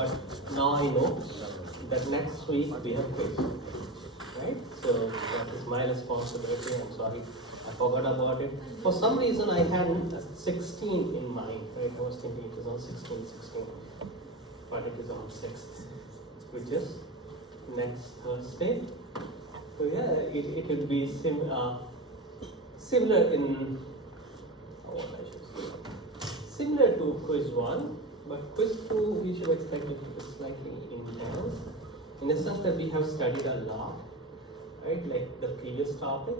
but now I know that next week we have quiz, right? So that is my responsibility. I'm sorry, I forgot about it. For some reason, I had 16 in mind, right? I was thinking it is on 16, but it is on 6th, which is next Thursday. So yeah, it will be similar in what I should say, similar to quiz 1, but quiz 2 we should expect it to be slightly intense, in the sense that we have studied a lot, right? Like the previous topic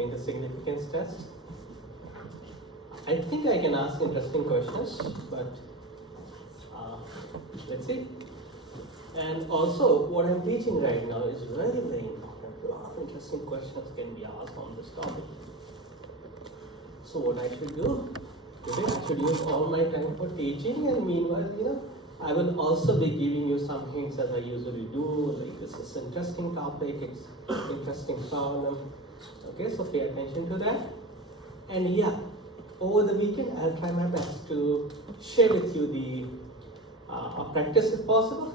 in the significance test. I think I can ask interesting questions, but let's see. And also, what I'm teaching right now is very, very important. A lot of interesting questions can be asked on this topic. So what I should do today, I should use all my time for teaching, and meanwhile, I will also be giving you some hints as I usually do, like this is an interesting topic, it's interesting problem. Okay, so pay attention to that. And yeah, over the weekend, I'll try my best to share with you the practice if possible,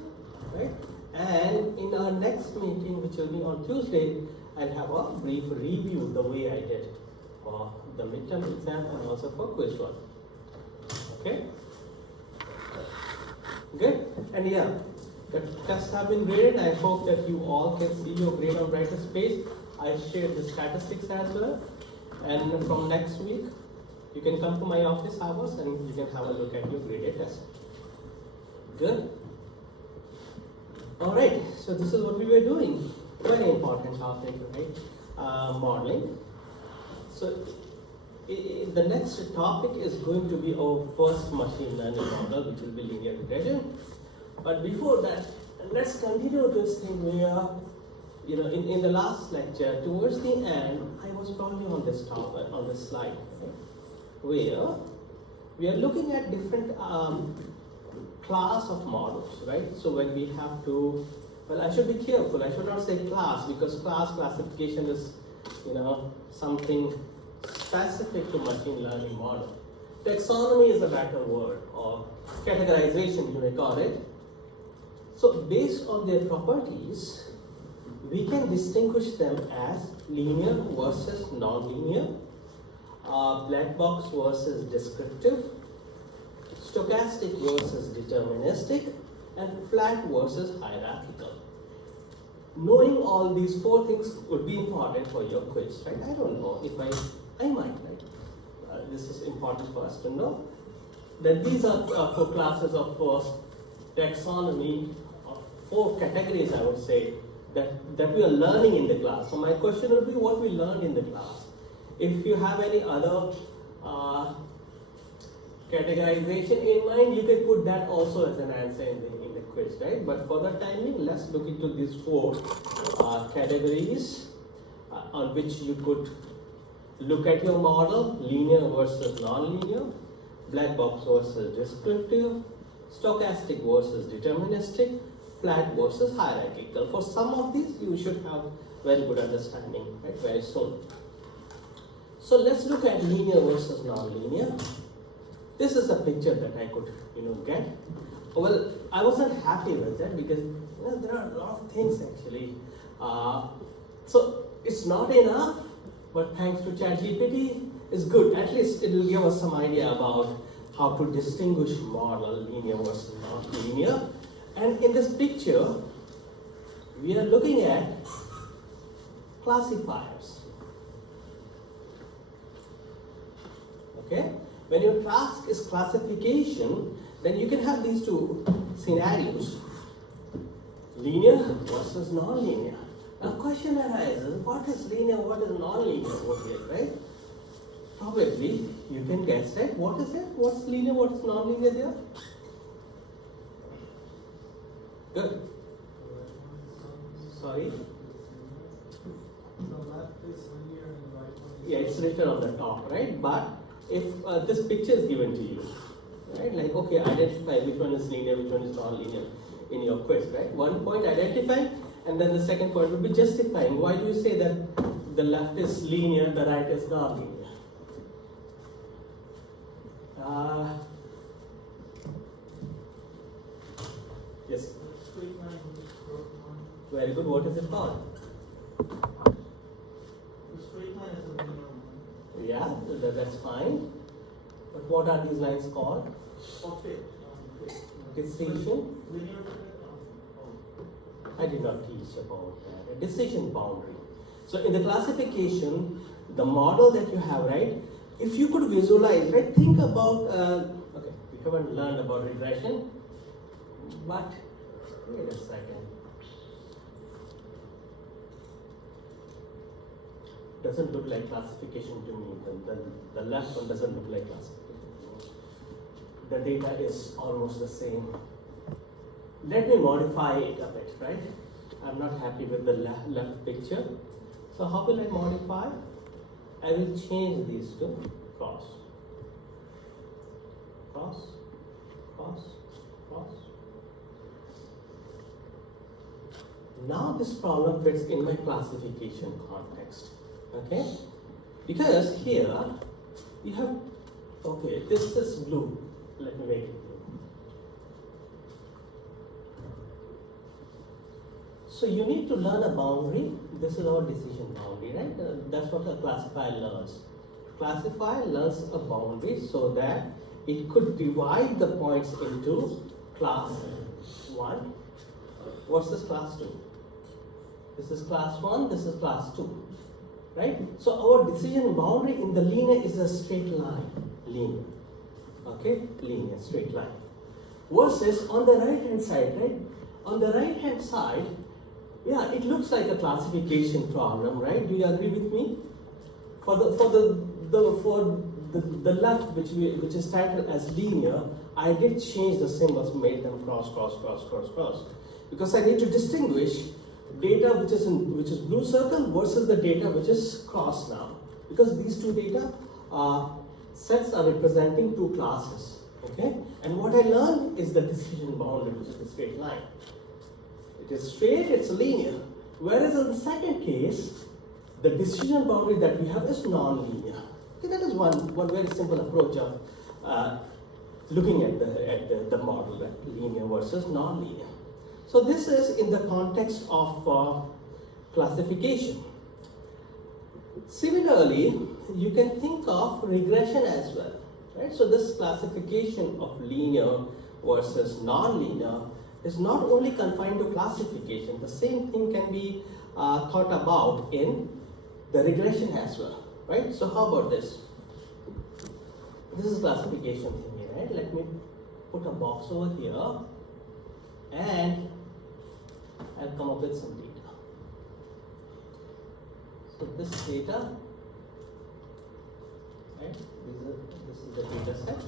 right? And in our next meeting, which will be on Tuesday, I'll have a brief review the way I did for the midterm exam and also for quiz 1. Okay? Good? And yeah, the tests have been graded. I hope that you all can see your grade on Brighter Space. I shared the statistics as well. And from next week, you can come to my office hours and you can have a look at your graded test. Good? Alright, so this is what we were doing. Very important topic, right? Modeling. So the next topic is going to be our first machine learning model, which will be linear regression. But before that, let's continue this thing where, in the last lecture, towards the end, I was probably on this topic, on this slide, right? Where we are looking at different class of models, right? So when we have to, well, I should be careful. I should not say class, because class classification is, something specific to machine learning model. Taxonomy is a better word, or categorization you may call it. So based on their properties, we can distinguish them as linear versus non-linear, black box versus descriptive, stochastic versus deterministic, and flat versus hierarchical. Knowing all these 4 things would be important for your quiz, right? I don't know if I might, right? This is important for us to know that these are 4 classes of taxonomy, 4 categories, I would say, that we are learning in the class. So my question would be what we learned in the class. If you have any other categorization in mind, you can put that also as an answer in the quiz, right? But for the time being, let's look into these 4 categories on which you could look at your model: linear versus non-linear, black box versus descriptive, stochastic versus deterministic, flat versus hierarchical. For some of these, you should have very good understanding, right, very soon. So let's look at linear versus non-linear. This is the picture that I could, get. Well, I wasn't happy with that because there are a lot of things actually. So it's not enough, but thanks to ChatGPT, it's good. At least it will give us some idea about how to distinguish model linear versus non-linear. And in this picture, we are looking at classifiers. Okay? When your task is classification, then you can have these 2 scenarios: linear versus non-linear. Now, question arises: what is linear, what is non-linear over here, right? Probably you can guess, right? What is it? What's linear, what's non-linear there? Good. Sorry? The left is linear and the right one is... Yeah, it's written on the top, right? But if this picture is given to you, right? Like, okay, identify which one is linear, which one is non-linear in your quiz, right? One point identifying, and then the second point would be justifying. Why do you say that the left is linear, the right is non-linear? Yes. Straight line is curved line. Very good. What is it called? The straight line is a linear line. Yeah, that's fine. But what are these lines called? Or fit. Decision. Linear fit. I did not teach about that. A decision boundary. So in the classification, the model that you have, right? If you could visualize, right? Think about. Okay, we haven't learned about regression, but wait a second. Doesn't look like classification to me. The left one doesn't look like classification to me. The data is almost the same. Let me modify it a bit, right? I'm not happy with the left picture. So how will I modify? I will change these to cross. Cross, cross, cross. Now this problem fits in my classification context. Okay? Because here you have, okay, this is blue. Let me make it blue. So you need to learn a boundary. This is our decision boundary, right? That's what a classifier learns. Classifier learns a boundary so that it could divide the points into class 1 versus class 2. This is class 1, this is class 2. Right? So our decision boundary in the linear is a straight line. Linear. Okay? Linear, straight line. Versus on the right hand side, right? On the right hand side, yeah, it looks like a classification problem, right? Do you agree with me? For the left, which is titled as linear, I did change the symbols, made them cross, cross, cross, cross, cross, because I need to distinguish data which is blue circle versus the data which is cross now, because these two data sets are representing two classes. Okay, and what I learned is the decision boundary, which is the straight line. It is straight, it's linear. Whereas in the second case, the decision boundary that we have is non-linear. Okay, that is one very simple approach of looking at the model, right? Linear versus non-linear. So this is in the context of classification. Similarly, you can think of regression as well, right? So this classification of linear versus non-linear is not only confined to classification. The same thing can be thought about in the regression as well, right? So how about this? This is classification thing, right? Let me put a box over here and I'll come up with some data. So this data, right? This is the data set.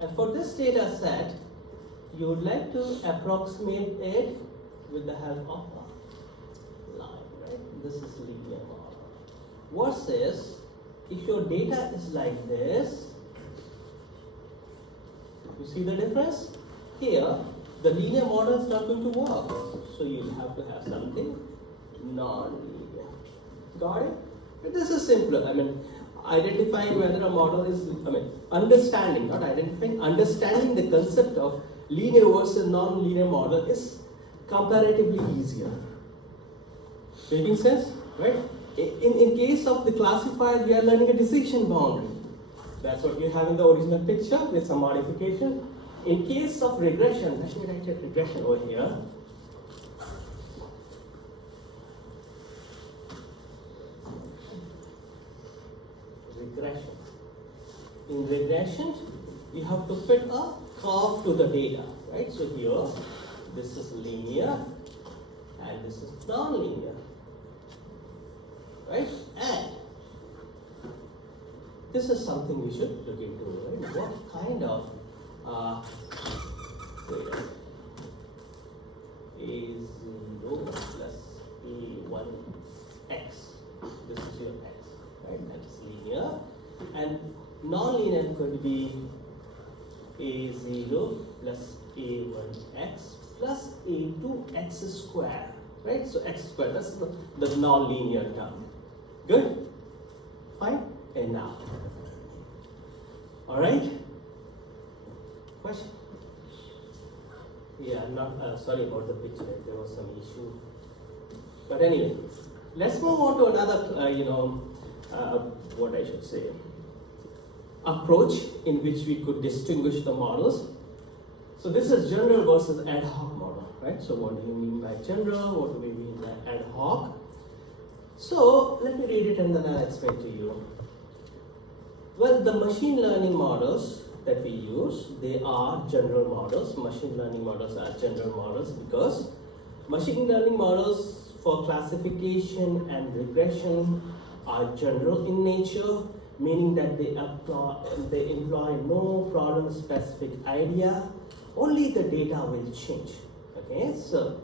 And for this data set, you would like to approximate it with the help of a line, right? This is linear model. Versus, if your data is like this, you see the difference? Here, the linear model is not going to work. So you'll have to have something non-linear. Got it? But this is simpler. I mean, identifying whether a model is, understanding, not identifying, understanding the concept of linear versus non-linear model is comparatively easier. Making sense? Right? In case of the classifier, we are learning a decision boundary. That's what you have in the original picture with some modification. In case of regression, let me write a regression over here. Regression. In regression, you have to fit a curve to the data, right? So here, this is linear and this is non-linear, right? And this is something we should look into, right? What kind of A0 plus A1x. This is your x, right? That is linear. And non-linear could be A0 plus A1x plus A2x square, right? So x square, that's the non-linear term. Good? Fine? And now. All right? Question? Yeah, not Sorry about the picture, there was some issue. But anyway, let's move on to another, what I should say, approach in which we could distinguish the models. So this is general versus ad hoc model, right? So what do you mean by general? What do we mean by ad hoc? So let me read it and then I'll explain to you. Well, the machine learning models that we use, they are general models. Machine learning models are general models because machine learning models for classification and regression are general in nature, meaning that they employ no problem-specific idea, only the data will change. Okay, so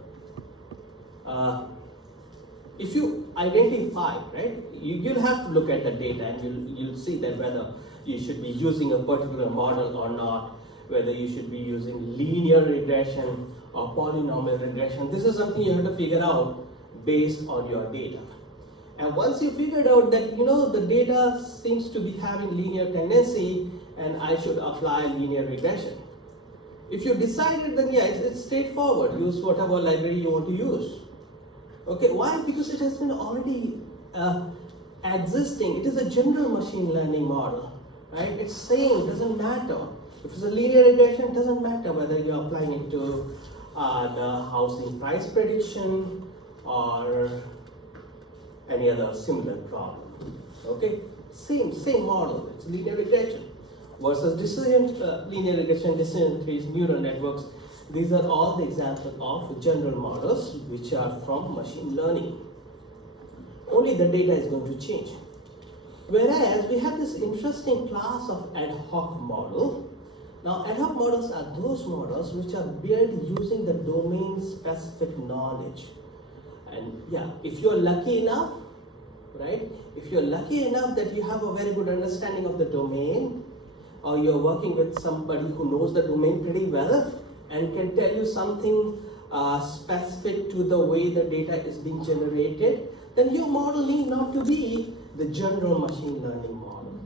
if you identify, right, you'll have to look at the data and you'll see that whether you should be using a particular model or not, whether you should be using linear regression or polynomial regression. This is something you have to figure out based on your data. And once you figured out that the data seems to be having linear tendency and I should apply linear regression. If you decided, then yeah, it's straightforward. Use whatever library you want to use. Okay, why? Because it has been already existing. It is a general machine learning model, right? It's same, doesn't matter. If it's a linear regression, it doesn't matter whether you're applying it to the housing price prediction or any other similar problem. Okay, same model. It's linear regression versus linear regression, decision trees, neural networks. These are all the examples of general models which are from machine learning. Only the data is going to change. Whereas we have this interesting class of ad hoc model. Now, ad hoc models are those models which are built using the domain-specific knowledge. And yeah, if you're lucky enough, right? If you're lucky enough that you have a very good understanding of the domain, or you're working with somebody who knows the domain pretty well and can tell you something specific to the way the data is being generated, then your model need not to be the general machine learning model.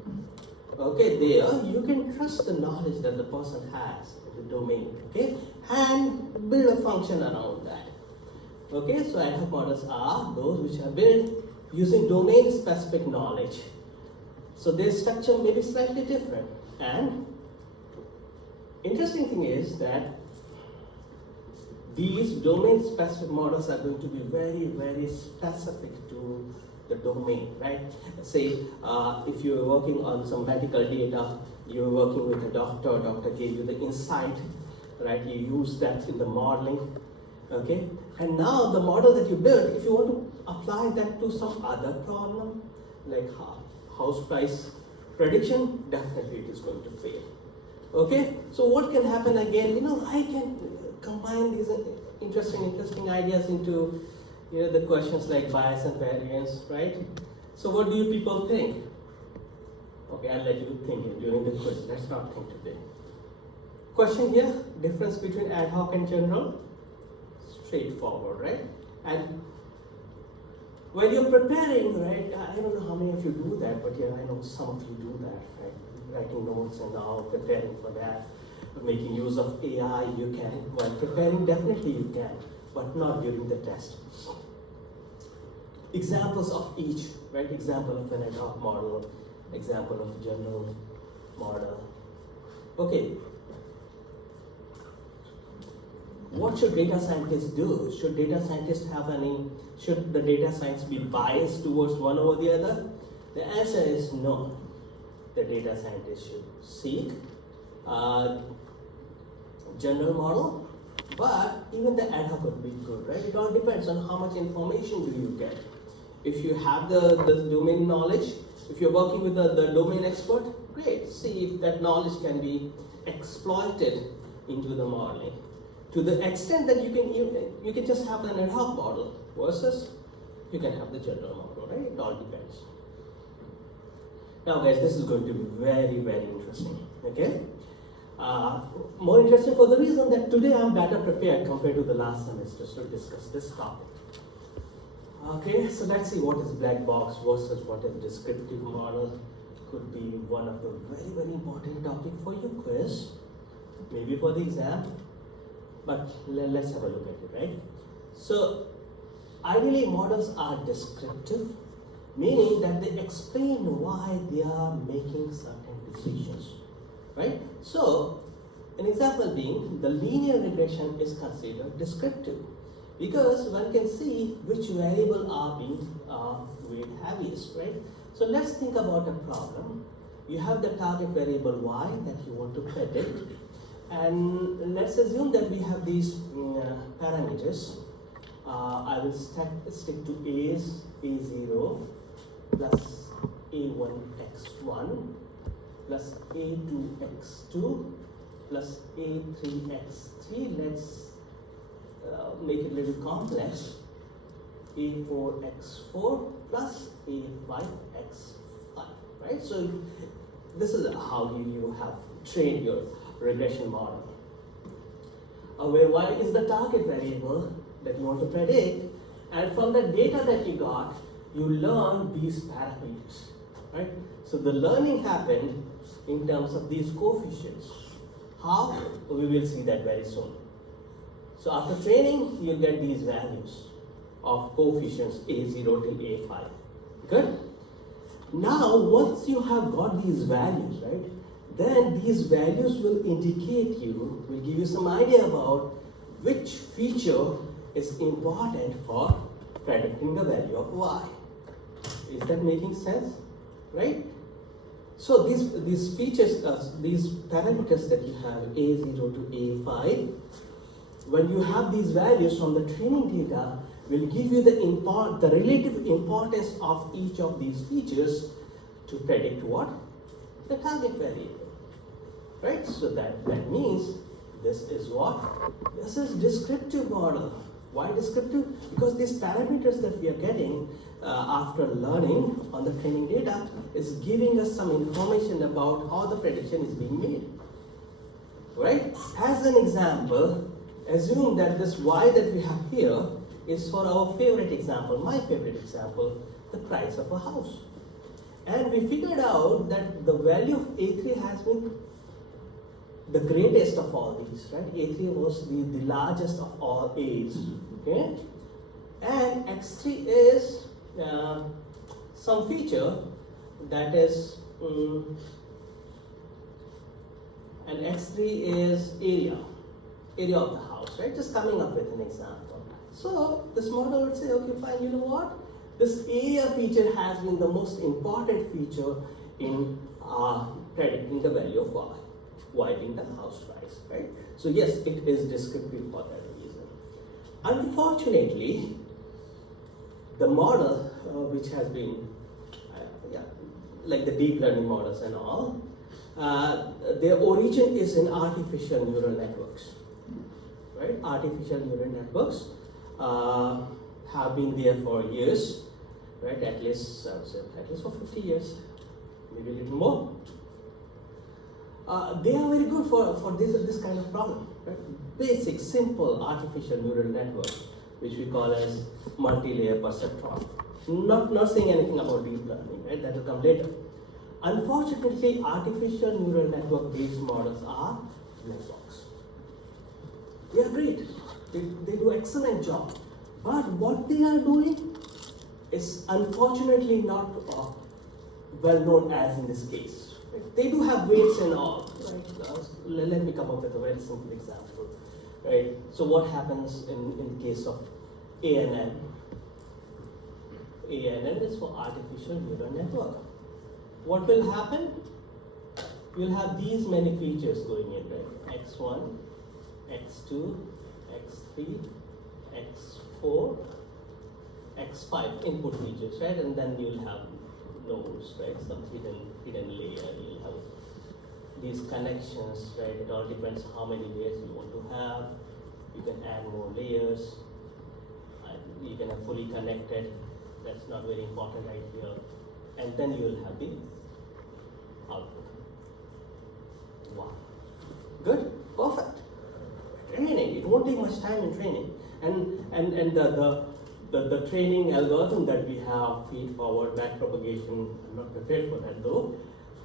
Okay, there you can trust the knowledge that the person has in the domain, okay, and build a function around that. Okay, so ad hoc models are those which are built using domain-specific knowledge. So their structure may be slightly different. And interesting thing is that these domain-specific models are going to be very, very specific to the domain, right? Say, if you're working on some medical data, you're working with a doctor gave you the insight, right? You use that in the modeling, okay? And now the model that you build, if you want to apply that to some other problem, like house price prediction, definitely it is going to fail. Okay, so what can happen again? I can combine these interesting ideas into the questions like bias and variance, right? So what do you people think? Okay, I'll let you think during the quiz. Let's not think today. Question here: difference between ad hoc and general? Straightforward, right? And when you're preparing, right, I don't know how many of you do that, but yeah, I know some of you do that, right? Writing notes and now preparing for that, making use of AI, you can. While preparing, definitely you can, but not during the test. Examples of each, right? Example of an ad hoc model, example of general model. Okay. What should data scientists do? Should data scientists should the data science be biased towards one over the other? The answer is no. The data scientist should seek a general model, but even the ad hoc would be good, right? It all depends on how much information do you get. If you have the domain knowledge, if you're working with the domain expert, great. See if that knowledge can be exploited into the modeling. To the extent that you can just have an ad hoc model versus you can have the general model, right? It all depends. Now guys, this is going to be very, very interesting, okay? More interesting for the reason that today I'm better prepared compared to the last semester to discuss this topic. Okay, so let's see what is black box versus what is descriptive model. Could be one of the very, very important topic for your quiz, maybe for the exam. but let's have a look at it, right? So ideally models are descriptive, meaning that they explain why they are making certain decisions, right? So an example being the linear regression is considered descriptive because one can see which variable are being weighed heaviest, right? So let's think about a problem. You have the target variable y that you want to predict, and let's assume that we have these parameters. I will stick to A's A0 plus A1x1 plus A2x2 plus A3x3. Let's make it a little complex. A4x4 plus A5x5, right? So this is how you have trained your regression model. Where y is the target variable that you want to predict, and from the data that you got, you learn these parameters, right? So the learning happened in terms of these coefficients. How? We will see that very soon. So after training, you'll get these values of coefficients A0 till A5. Good? Now, once you have got these values, right, then these values will indicate you, will give you some idea about which feature is important for predicting the value of y. Is that making sense? Right? So these features, these parameters that you have A0 to A5, when you have these values from the training data, will give you the relative importance of each of these features to predict what? The target variable. Right? So that means this is what? This is descriptive model. Why descriptive? Because these parameters that we are getting after learning on the training data is giving us some information about how the prediction is being made. Right? As an example, assume that this y that we have here is for our favorite example, my favorite example, the price of a house. And we figured out that the value of A3 has been the greatest of all these, right? A3 was the largest of all A's, okay? And X3 is some feature that is, and X3 is area of the house, right? Just coming up with an example. So this model would say, okay, fine, you know what? This area feature has been the most important feature in predicting the value of y being the house price, right? So yes, it is descriptive for that reason. Unfortunately, the model which has been, like the deep learning models and all, their origin is in artificial neural networks, right? Artificial neural networks have been there for years, right? At least, I would say, at least for 50 years, maybe a little more. They are very good for this kind of problem, right? Basic, simple artificial neural network, which we call as multi-layer perceptron. Not saying anything about deep learning, right? That will come later. Unfortunately, artificial neural network-based models are black box. They are great. They do excellent job. But what they are doing is unfortunately not well known as in this case. They do have weights and all, right? Let me come up with a very simple example, right? So what happens in the case of ANN? ANN is for artificial neural network. What will happen? You'll have these many features going in, right? X1, X2, X3, X4, X5 input features, right? And then you'll have nodes, right? Some hidden layer. You'll have these connections, right? It all depends how many layers you want to have. You can add more layers. And you can have fully connected. That's not very important right here. And then you will have the output. Wow. Good? Perfect. Training. It won't take much time in training. And the training algorithm that we have, feed forward, backpropagation, I'm not prepared for that though,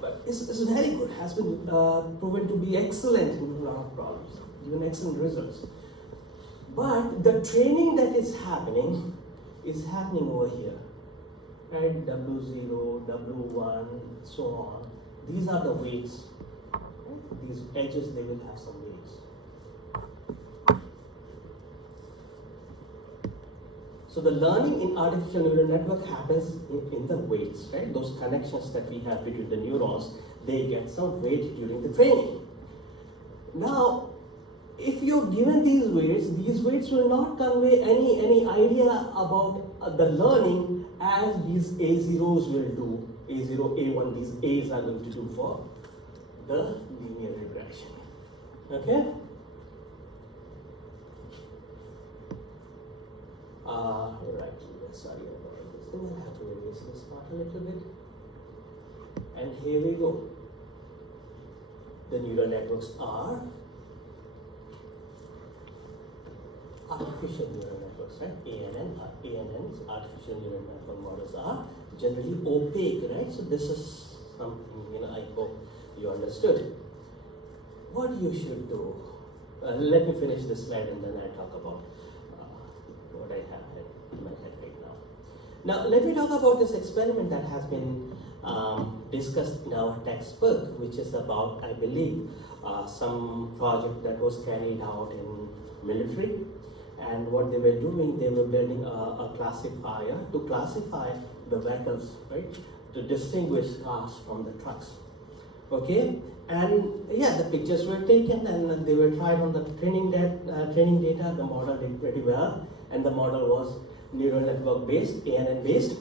but it's very good, has been proven to be excellent in a lot of problems, given excellent results. But the training that is happening over here, right? W0, W1, so on. These are the weights. Right? These edges, they will have some weights. So the learning in artificial neural network happens in the weights, right? Those connections that we have between the neurons, they get some weight during the training. Now, if you're given these weights will not convey any idea about the learning as these A0s will do. A0, A1, these A's are going to do for the linear regression. Okay? Right, sorry about this thing. I have to erase this part a little bit. And here we go. The neural networks are artificial neural networks, right? ANNs, artificial neural network models are generally opaque, right? So this is something, I hope you understood. What you should do, let me finish this slide and then I'll talk about what I have in my head right now. Now, let me talk about this experiment that has been discussed in our textbook, which is about, I believe, some project that was carried out in military. And what they were doing, they were building a classifier to classify the vehicles, right? To distinguish cars from the trucks. Okay? And yeah, the pictures were taken and they were tried on the training data. The model did pretty well. And the model was neural network based, ANN based.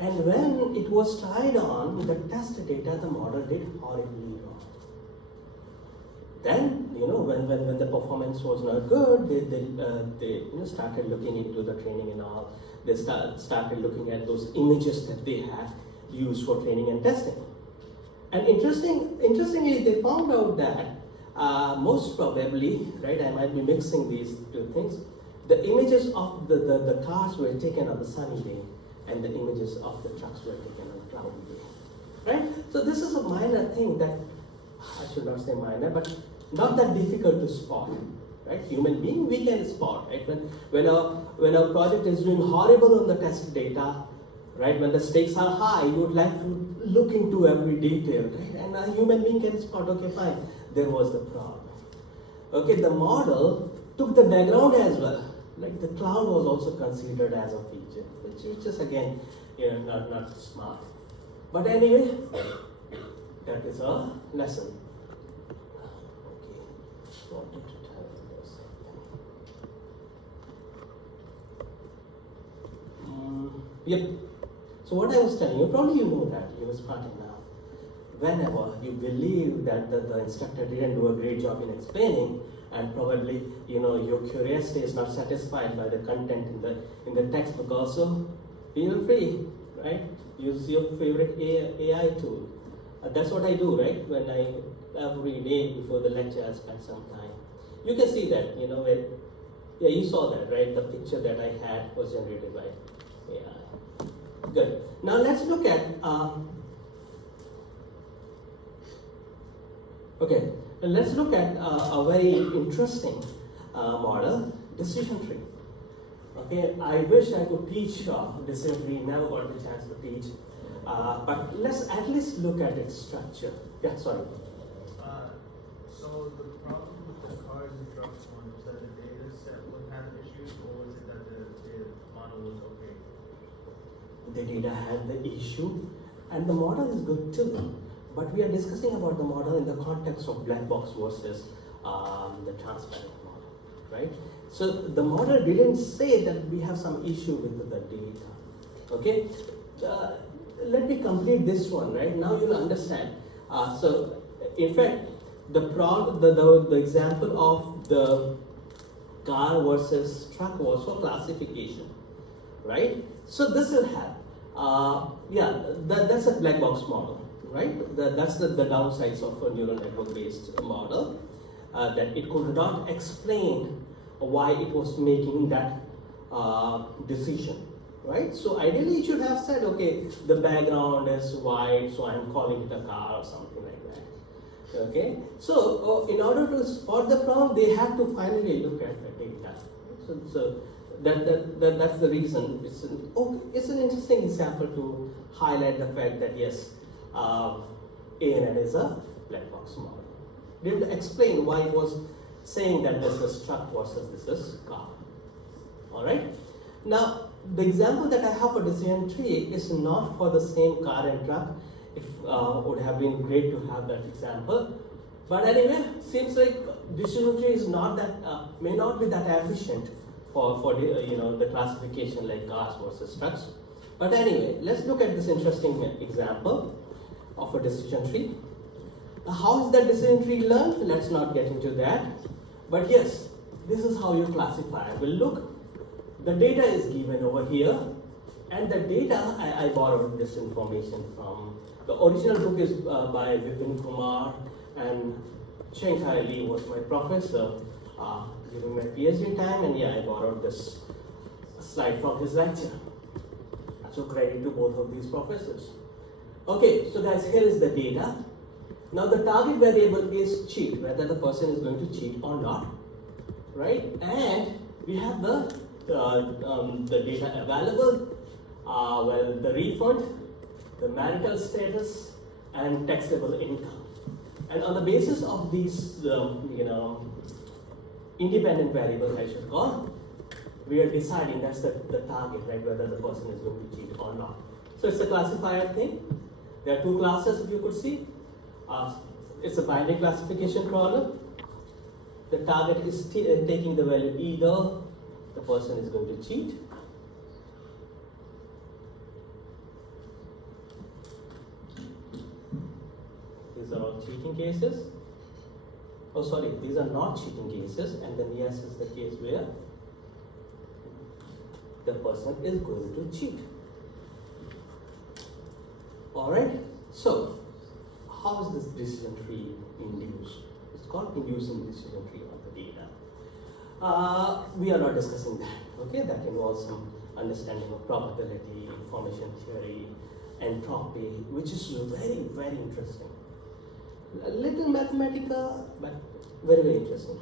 And when it was tried on the test data, the model did horribly wrong. Then, when the performance was not good, they started looking into the training and all. They started looking at those images that they had used for training and testing. And interestingly, they found out that most probably, right, I might be mixing these two things, the images of the cars were taken on the sunny day, and the images of the trucks were taken on a cloudy day. Right? So this is a minor thing that, I should not say minor, but not that difficult to spot. Right? Human being, we can spot, right? When a project is doing horrible on the test data, right? When the stakes are high, you would like to look into every detail, right? And a human being can spot, okay, fine, there was the problem. Okay, the model took the background as well. Like the cloud was also considered as a feature, which is again, not smart. But anyway, that is a lesson. Okay, wanted to tell you this. Yep. So what I was telling you, probably you know that, you were smart enough. Whenever you believe that the instructor didn't do a great job in explaining, and probably your curiosity is not satisfied by the content in the textbook also, feel free, right? Use your favorite AI tool. That's what I do, right? When every day before the lecture I spend some time. You can see that, yeah, you saw that, right? The picture that I had was generated by AI. Good. Now let's look at let's look at a very interesting model, decision tree. Okay, I wish I could teach decision tree, never got the chance to teach, but let's at least look at its structure. Yeah, sorry. So the problem with the cars and trucks one was that the data set would have issues, or was it that the model was okay? The data had the issue, and the model is good too. But we are discussing about the model in the context of black box versus the transparent model, right? So the model didn't say that we have some issue with the data. Okay, let me complete this one. Right now, you'll understand. So, in fact, the example of the car versus truck was for classification, right? So this will have, that's a black box model. Right? That's the downsides of a neural network based model, that it could not explain why it was making that decision, right? So ideally it should have said, okay, the background is white, so I'm calling it a car or something like that. Okay, so in order to spot the problem, they have to finally look at the data. So that's the reason. It's an interesting example to highlight the fact that yes, ANN is a black box model. Didn't explain why it was saying that this is truck versus this is car. All right. Now the example that I have for decision tree is not for the same car and truck. It would have been great to have that example, but anyway, seems like decision tree is not that may not be that efficient for the the classification like cars versus trucks. But anyway, let's look at this interesting example of a decision tree. How is that decision tree learned? Let's not get into that. But yes, this is how you classify. Well, look, the data is given over here, and the data I borrowed this information from. The original book is by Vipin Kumar, and Shanghai Lee was my professor during my PhD time, and yeah, I borrowed this slide from his lecture. So credit to both of these professors. Okay, so guys, here is the data. Now the target variable is cheat, whether the person is going to cheat or not, right? And we have the data available, well, the refund, the marital status, and taxable income. And on the basis of these, independent variables, I should call, we are deciding that's the target, right? Whether the person is going to cheat or not. So it's a classifier thing. There are two classes, if you could see. It's a binary classification problem. The target is taking the value either the person is going to cheat these are all cheating cases. Oh, sorry, these are not cheating cases, and then yes is the case where the person is going to cheat. Alright, so how is this decision tree induced? It's called inducing decision tree on the data. We are not discussing that, okay? That involves some understanding of probability, information theory, entropy, which is very, very interesting. A little mathematical, but very, very interesting.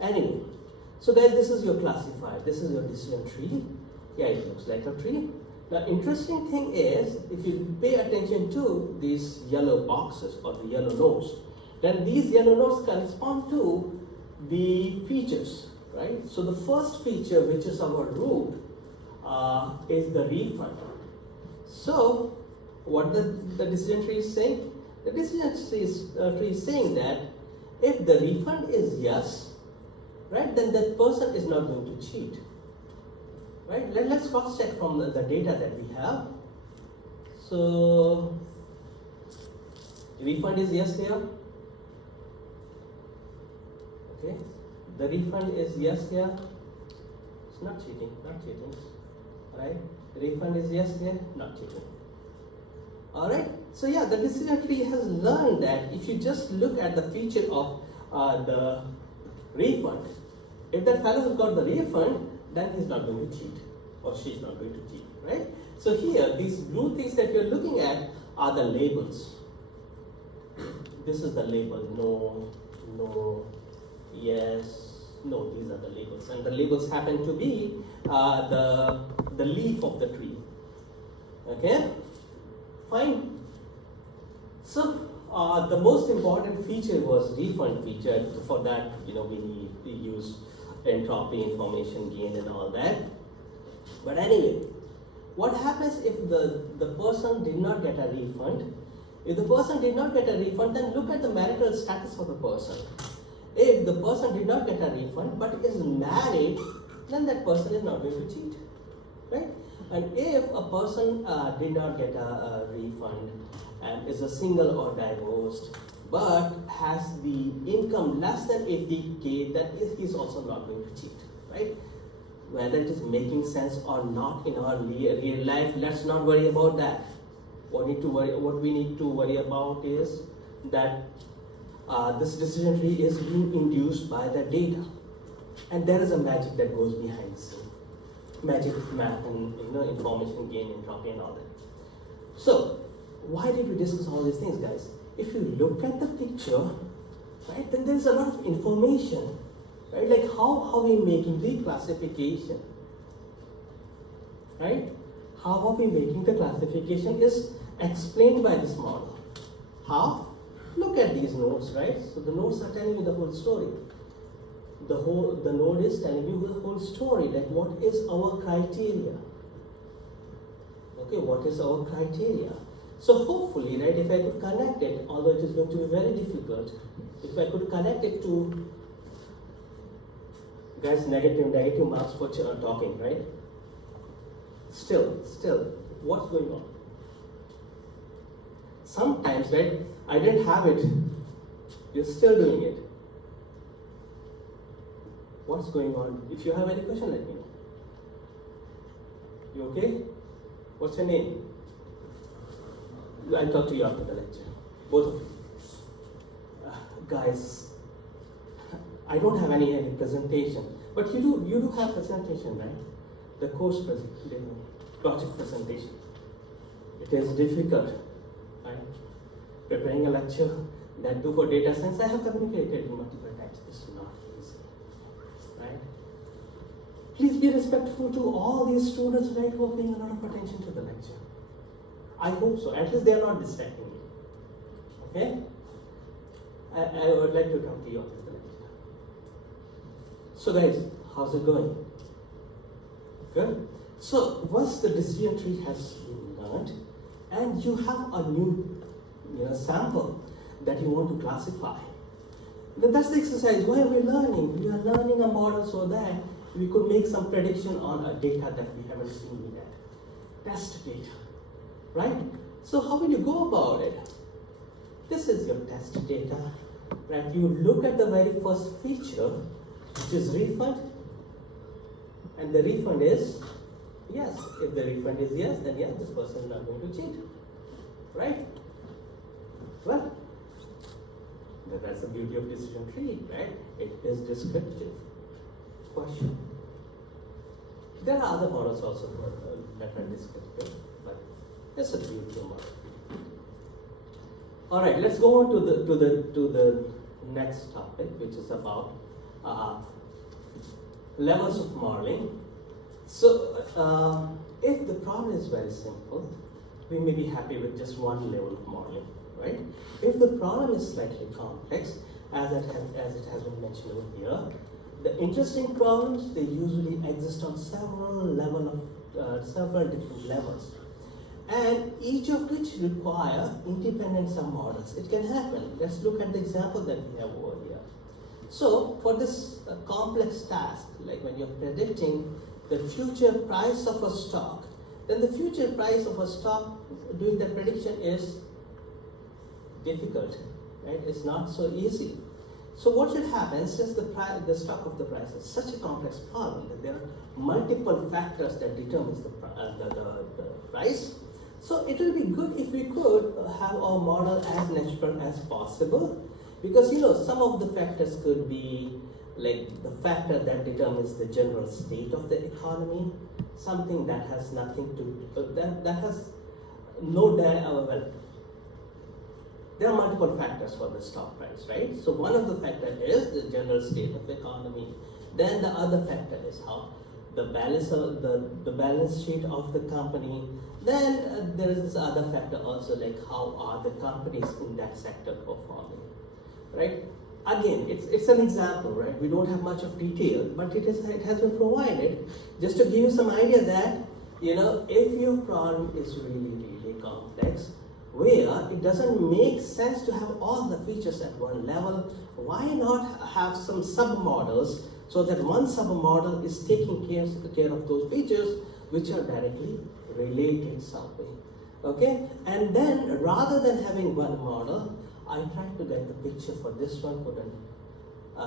Anyway, so guys, this is your classifier. This is your decision tree. Yeah, it looks like a tree. The interesting thing is, if you pay attention to these yellow boxes or the yellow nodes, then these yellow nodes correspond to the features, right? So the first feature, which is our root, is the refund. So what the decision tree is saying? The decision tree is saying that if the refund is yes, right, then that person is not going to cheat. Right? Let's cross check from the data that we have. So the refund is yes here. Okay. The refund is yes here. It's not cheating, right? The refund is yes here, not cheating. Alright, so yeah, the decision tree has learned that if you just look at the feature of the refund, if that fellow has got the refund, then he's not going to cheat, or she's not going to cheat, right? So here, these blue things that you're looking at are the labels. This is the label, no, yes, no, these are the labels. And the labels happen to be the leaf of the tree, okay? Fine. So the most important feature was refund feature. For that, we need to use entropy, information gain, and all that. But anyway, what happens if the person did not get a refund? If the person did not get a refund, then look at the marital status of the person. If the person did not get a refund but is married, then that person is not going to cheat, right? And if a person did not get a refund and is a single or divorced but has the income less than 80K, then he's also not going to cheat, right? Whether it is making sense or not in our real life, let's not worry about that. What we need to worry about is that this decision tree is being induced by the data, and there is a magic that goes behind the scene. Magic of math and information gain, entropy, and all that. So why did we discuss all these things, guys? if you look at the picture, right, then there's a lot of information, right? Like how are we making the classification, right? How are we making the classification is explained by this model. How? Look at these nodes, right? So the nodes are telling you the whole story. The node is telling you the whole story, like what is our criteria? Okay, what is our criteria? So hopefully, right, if I could connect it, although it is going to be very difficult, if I could connect it to, guys, negative marks for talking, right? Still, what's going on? Sometimes, right, I didn't have it, you're still doing it. What's going on? If you have any question, let me know. You okay? What's your name? I'll talk to you after the lecture. Both of you. Guys, I don't have any presentation, but you do have presentation, right? The course presentation, project presentation. It is difficult, right? Preparing a lecture, that too for data science, I have communicated multiple times. It's not easy, right? Please be respectful to all these students, right, who are paying a lot of attention to the lecture. I hope so. At least they are not distracting you. Okay? I would like to talk to you after the lecture. So guys, how's it going? Good? So once the decision tree has been learned and you have a new sample that you want to classify, then that's the exercise. Why are we learning? We are learning a model so that we could make some prediction on a data that we haven't seen yet. Test data. Right? So how will you go about it? This is your test data, right? You look at the very first feature, which is refund, and the refund is yes. If the refund is yes, then yes, this person is not going to cheat, right? Well, that's the beauty of decision tree, right? It is descriptive. Question. There are other models also that are descriptive, but that's a beautiful model. All right, let's go on to the next topic, which is about levels of modeling. So, if the problem is very simple, we may be happy with just one level of modeling, right? If the problem is slightly complex, as it has been mentioned over here, the interesting problems, they usually exist on several different levels, and each of which require independent submodels. It can happen. Let's look at the example that we have over here. So for this complex task, like when you're predicting the future price of a stock, then the future price of a stock, doing that prediction is difficult, right? It's not so easy. So what should happen, since the stock of the price is such a complex problem that there are multiple factors that determines the price, so it will be good if we could have our model as natural as possible, because some of the factors could be like the factor that determines the general state of the economy, something that has nothing to that has no there are multiple factors for the stock price, right? So one of the factors is the general state of the economy. Then the other factor is how the balance sheet of the company. Then there is this other factor also, like how are the companies in that sector performing, right? Again, it's an example, right? We don't have much of detail, but it has been provided just to give you some idea that if your problem is really complex, where it doesn't make sense to have all the features at one level, why not have some submodels so that one submodel is taking care of those features which are directly related somewhere. Okay? And then rather than having one model, I tried to get the picture for this one, couldn't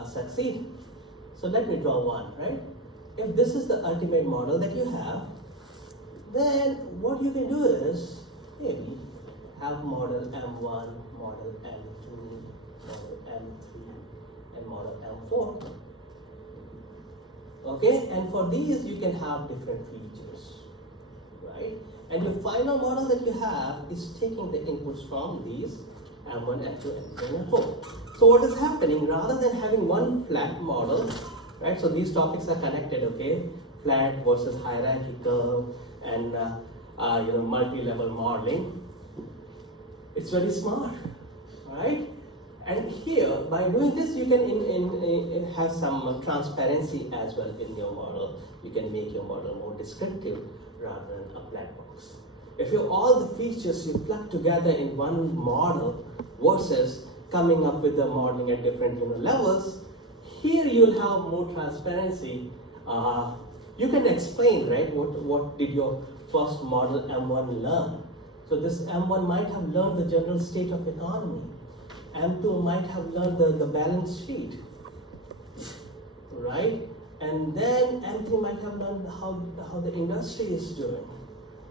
succeed. So let me draw one, right? If this is the ultimate model that you have, then what you can do is maybe have model M1, model M2, model M3, and model M4. Okay, and for these you can have different features, right? And your final model that you have is taking the inputs from these M1, M2, M3, and M4. So what is happening, rather than having one flat model, right? So these topics are connected, okay? Flat versus hierarchical and multi-level modeling. It's very smart, right? And here, by doing this, you can have some transparency as well in your model. You can make your model more descriptive rather than a black box. If you all the features you plug together in one model versus coming up with the modeling at different levels, here you'll have more transparency. You can explain, right, what did your first model M1 learn. So this M1 might have learned the general state of economy. M2 might have learned the balance sheet, right? And then M3 might have learned how the industry is doing.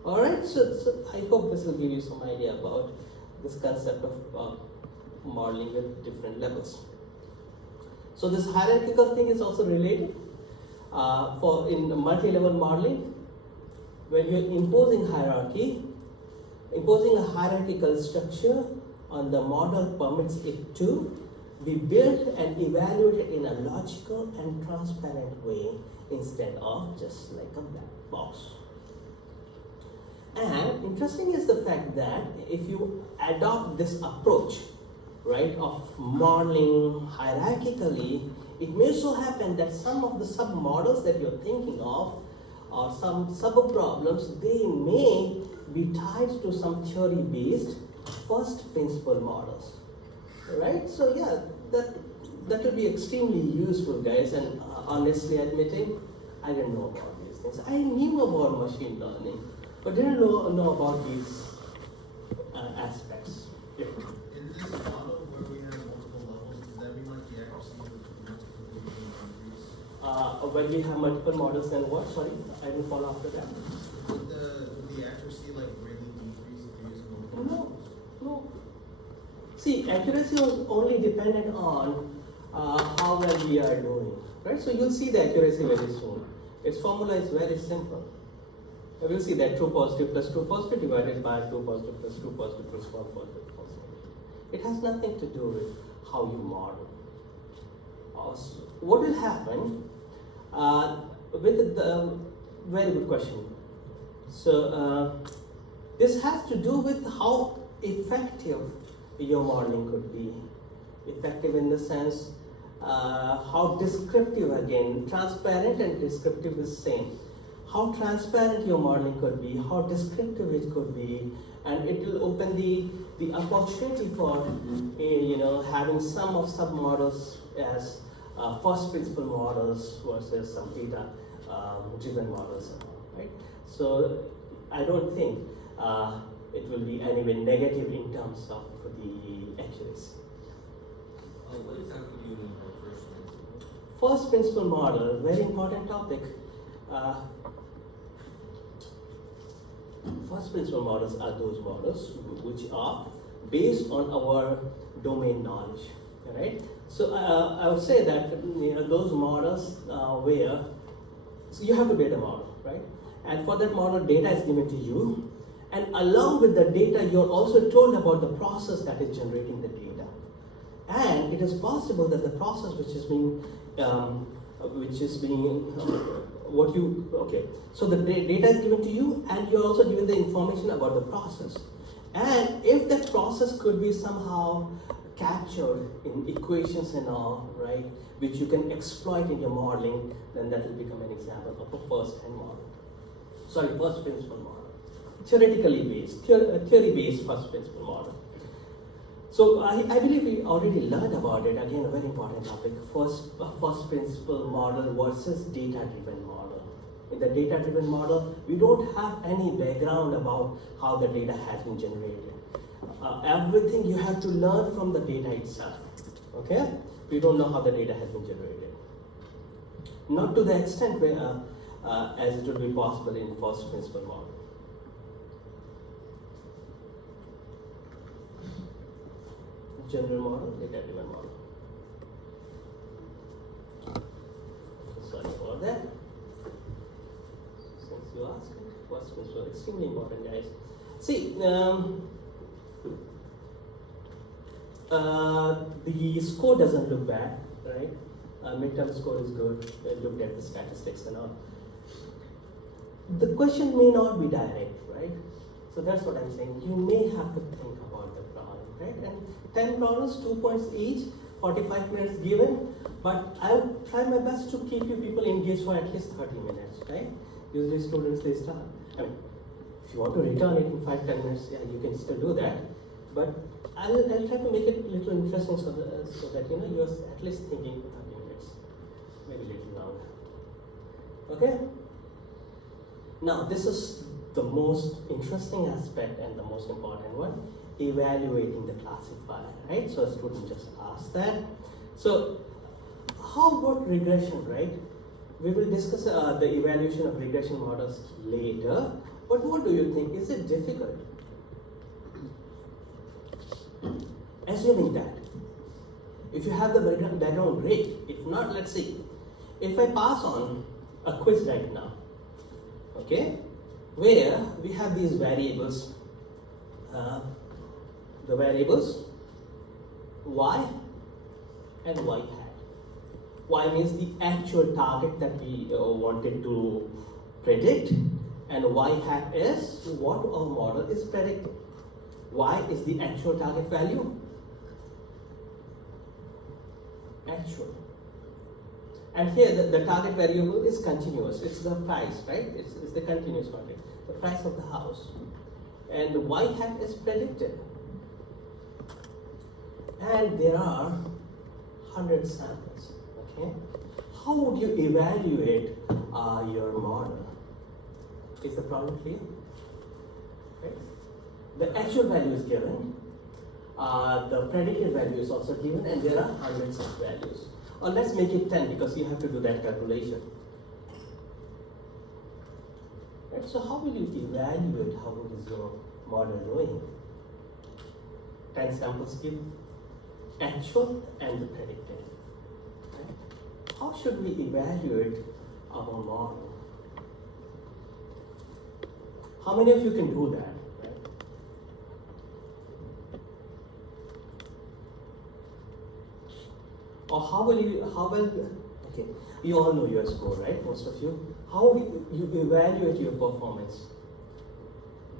All right, so I hope this will give you some idea about this concept of modeling with different levels. So this hierarchical thing is also related. For in multi-level modeling, when you're imposing hierarchy, imposing a hierarchical structure on the model permits it to be built and evaluated in a logical and transparent way instead of just like a black box. And interesting is the fact that if you adopt this approach, right, of modeling hierarchically, it may so happen that some of the sub-models that you're thinking of or some sub-problems, they may be tied to some theory-based first principle models, right? So yeah, that will be extremely useful, guys. And honestly admitting, I didn't know about these things. I knew about machine learning, but didn't know about these aspects. Yeah. In this model where we have multiple levels, does that mean like the accuracy of multiple increase? When we have multiple models, then what? Sorry, I didn't follow after that. Would the accuracy like greatly decrease if you're using multiple No, models? no. See, accuracy was only dependent on how well we are doing, right? So you'll see the accuracy very soon. Its formula is very simple. You will see that true positive plus true positive divided by true positive plus true positive plus 1 positive false negative. It has nothing to do with how you model. Also, what will happen with the very good question. So this has to do with how effective your modeling could be. Effective in the sense how descriptive, again, transparent and descriptive is same. How transparent your modeling could be, how descriptive it could be, and it will open the opportunity for having some of sub-models as first principle models versus some data driven models, right? So I don't think it will be anyway negative in terms of the accuracy. What exactly do you mean by first principle? First principle model, very important topic. First principle models are those models which are based on our domain knowledge, right? So I would say that those models where so you have to build a model, right? And for that model, data is given to you, and along with the data, you're also told about the process that is generating the data. And it is possible that the process which is being so the data is given to you, and you're also given the information about the process. And if that process could be somehow captured in equations and all, right, which you can exploit in your modeling, then that will become an example of a first-hand model. Sorry, first principle model. Theoretically based, theory-based first principle model. So I believe we already learned about it. Again, a very important topic. First principle model versus data-driven model. In the data-driven model, we don't have any background about how the data has been generated. Everything you have to learn from the data itself. Okay? We don't know how the data has been generated. Not to the extent where, as it would be possible in first principle model. General model, data-driven model. Sorry about that. Since you asked, first principle extremely important, guys. See, The score doesn't look bad, right? Midterm score is good. They looked at the statistics and all. The question may not be direct, right? So that's what I'm saying. You may have to think about the problem, right? And 10 problems, 2 points each, 45 minutes given. But I'll try my best to keep you people engaged for at least 30 minutes, right? Usually students, they start. I mean, if you want to return it in 5-10 minutes, yeah, you can still do that. But I'll try to make it a little interesting so that you know you're at least thinking for 30 minutes, maybe a little longer. Okay? Now this is the most interesting aspect and the most important one, evaluating the classifier, right? So a student just asked that. So how about regression, right? We will discuss the evaluation of regression models later. But what do you think? Is it difficult? Assuming that, if you have the background, great. If not, let's see. If I pass on a quiz right now, okay, where we have these variables, the variables y and y hat. Y means the actual target that we wanted to predict, and y hat is what our model is predicting. Y is the actual target value. Actual. And here the target variable is continuous. It's the price, right? It's the continuous quantity, the price of the house. And y hat is predicted. And there are 100 samples. Okay? How would you evaluate your model? Is the problem clear? Okay. The actual value is given. The predicted value is also given, and there are hundreds of values. Or let's make it 10 because you have to do that calculation. Right? So how will you evaluate how good is your model doing? 10 samples give actual and the predicted. Right? How should we evaluate our model? How many of you can do that? Or how will, okay, you all know your score, right, most of you. How do you evaluate your performance?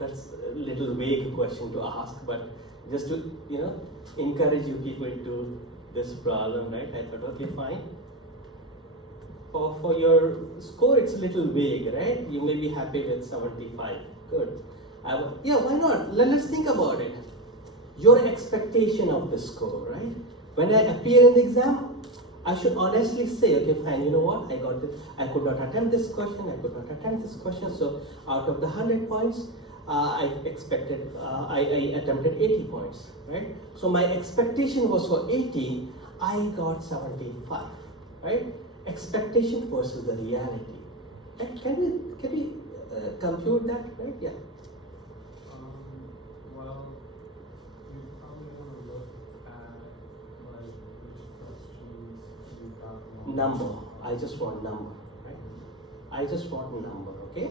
That's a little vague question to ask, but just to, you know, encourage you people to this problem, right? I thought, okay, fine. For your score, it's a little vague, right? You may be happy with 75, good. Yeah, why not? Let's think about it. Your expectation of the score, right? When I appear in the exam, I should honestly say, okay, fine, you know what, I could not attempt this question, I could not attempt this question, so out of the 100 points, I attempted 80 points, right? So my expectation was for 80, I got 75, right? Expectation versus the reality. Right? Can we compute that, right? Yeah. Well, you probably want to look at like which questions you got wrong. Number. I just want number, right? I just want number, okay?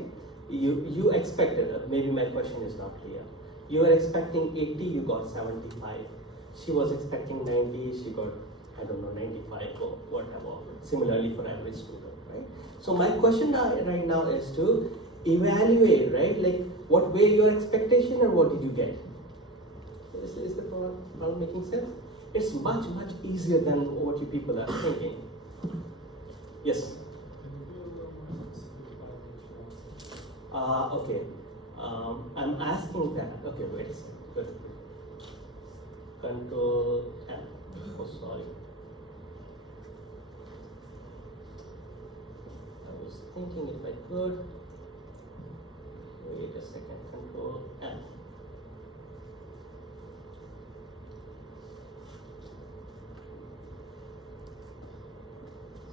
You expected, maybe my question is not clear. You were expecting 80, you got 75. She was expecting 90, she got, I don't know, 95 or whatever. Similarly for average student, right? So my question right now is to evaluate, right? Like, what were your expectation and what did you get? Is the problem making sense? It's much easier than what you people are thinking. Yes? Okay. I'm asking that. Okay, wait a second. Good. Control M. Oh, sorry. I was thinking if I could. Wait a second. Control M.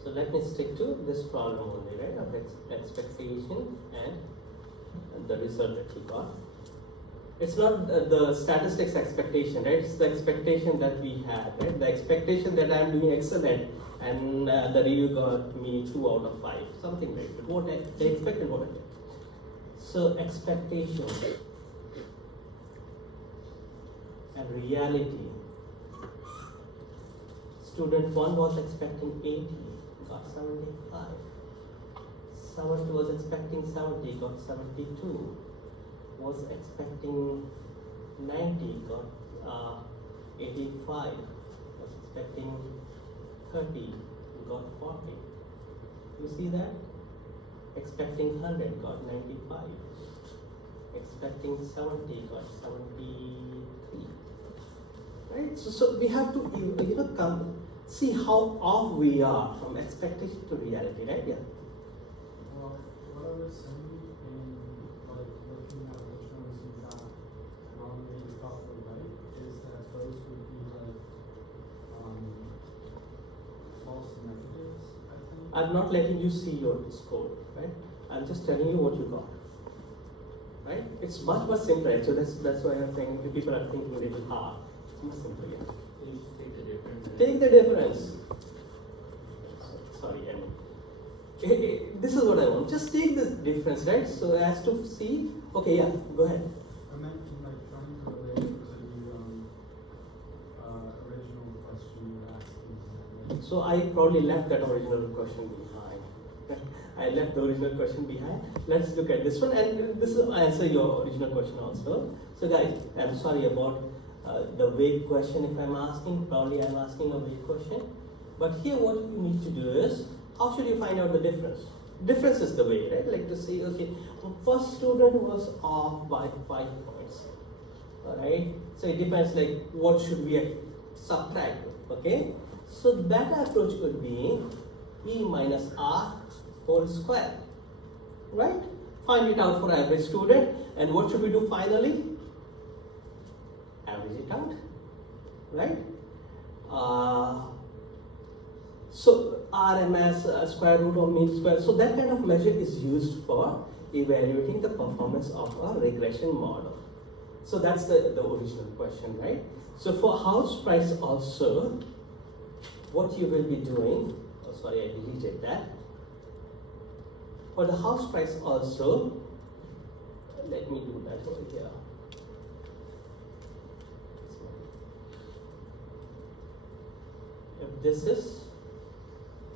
So let me stick to this problem only, right? Of expectation and the result that you got. It's not the statistics expectation, right? It's the expectation that we had, right? The expectation that I'm doing excellent and the review got me 2 out of 5, something like that. What they expected, what I did. So expectation and reality Student 1 was expecting 80, got 75. Someone who was expecting 70, got 72. Was expecting 90, got 85. Was expecting 30, got 40. You see that? Expecting 100, got 95. Expecting 70, got 73. Right? So we have to come see how off we are from expectation to reality, right? Yeah. Well, what I was saying in like looking at which ones you got wrong that you thought were right is that those would be like false negatives, I think. I'm not letting you see your score, right? I'm just telling you what you got. Right? It's much simpler. So that's why I'm saying people are thinking a little hard. It's much simpler. Yeah. You just take the difference. Take the difference. Sorry, this is what I want. Just take this difference, right? So as to see. Okay, yeah. Go ahead. I meant like trying to relate to the original question you asked me. So I probably left that original question behind. I left the original question behind. Let's look at this one, and this will answer your original question also. So guys, I'm sorry about the vague question. If I'm asking, probably I'm asking a vague question. But here what you need to do is, how should you find out the difference? Difference is the way, right? Like to say, okay, first student was off by 5 points. Alright? So it depends like what should we subtract, okay? So the better approach would be E minus R whole square, right? Find it out for average student, and what should we do finally? Average it out, right? So RMS, square root or mean square, so that kind of measure is used for evaluating the performance of a regression model. So that's the original question, right? So for house price also, what you will be doing, oh sorry, I deleted that. For the house price also, let me do that over here. If this is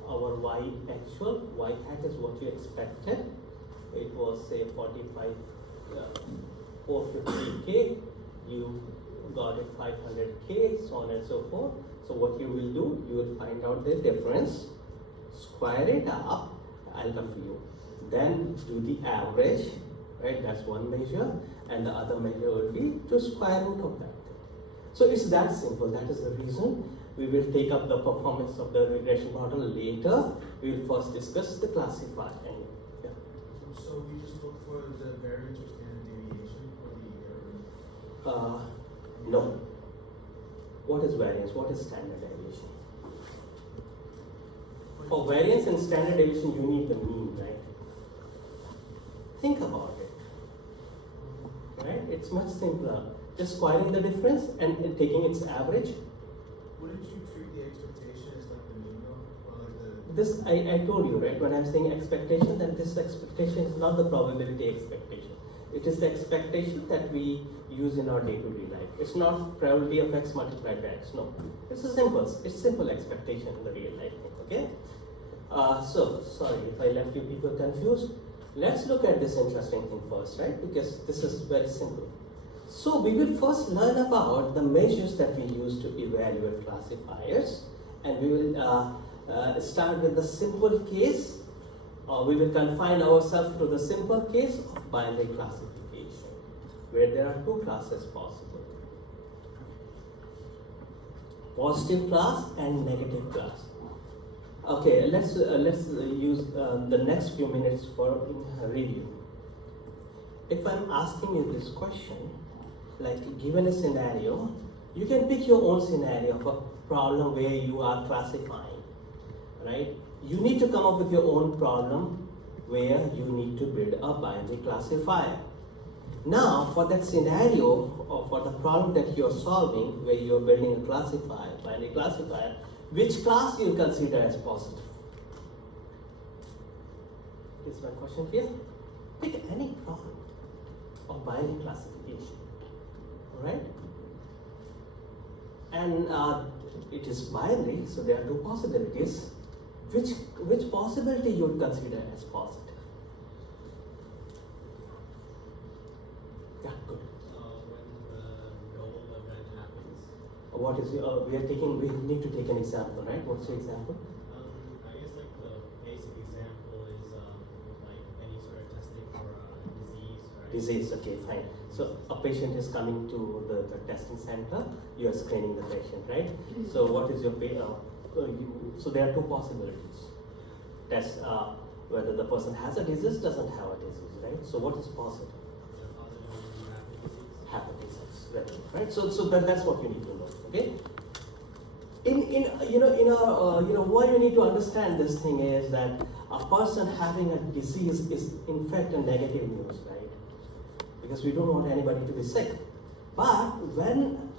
our y actual, y hat is what you expected. It was say 450k, you got it 500k, so on and so forth. So what you will do, you will find out the difference, square it up, I'll come to you. Then do the average, right? That's one measure, and the other measure would be to square root of that thing. So it's that simple. That is the reason we will take up the performance of the regression model later. We will first discuss the classifier. And yeah. So we just look for the variance or standard deviation for the error? No. What is variance? What is standard deviation? For variance and standard deviation, you need the mean, right? Think about it. Right? It's much simpler. Just squaring the difference and taking its average. Wouldn't you treat the expectation as like the mean though? Or like the... This, I told you, right? When I'm saying expectation, that this expectation is not the probability expectation. It is the expectation that we use in our day-to-day life. It's not probability of x multiplied by x. No, it's simple expectation in the real life. Okay. So sorry if I left you people confused. Let's look at this interesting thing first, right? Because this is very simple. So we will first learn about the measures that we use to evaluate classifiers, and we will start with the simple case. We will confine ourselves to the simple case of binary classification, where there are two classes possible: positive class and negative class. Okay, let's use the next few minutes for review. If I'm asking you this question, like given a scenario, you can pick your own scenario of a problem where you are classifying, right? You need to come up with your own problem where you need to build a binary classifier. Now, for that scenario, or for the problem that you're solving, where you're building a classifier, binary classifier, which class you consider as positive? Is my question clear? Pick any problem of binary classification, alright? and it is binary, so there are two possibilities. Which possibility you would consider as positive? Yeah, good. When the null event happens. What is we need to take an example, right? What's the example? I guess like the basic example is like any sort of testing for a disease, right? Disease, okay, fine. So a patient is coming to the testing center, you are screening the patient, right? So what is your so there are two possibilities. Test whether the person has a disease, doesn't have a disease, right? So what is positive? Have a disease, right? So that's what you need to know, okay? Why you need to understand this thing is that a person having a disease is in fact a negative news, right? Because we don't want anybody to be sick. But when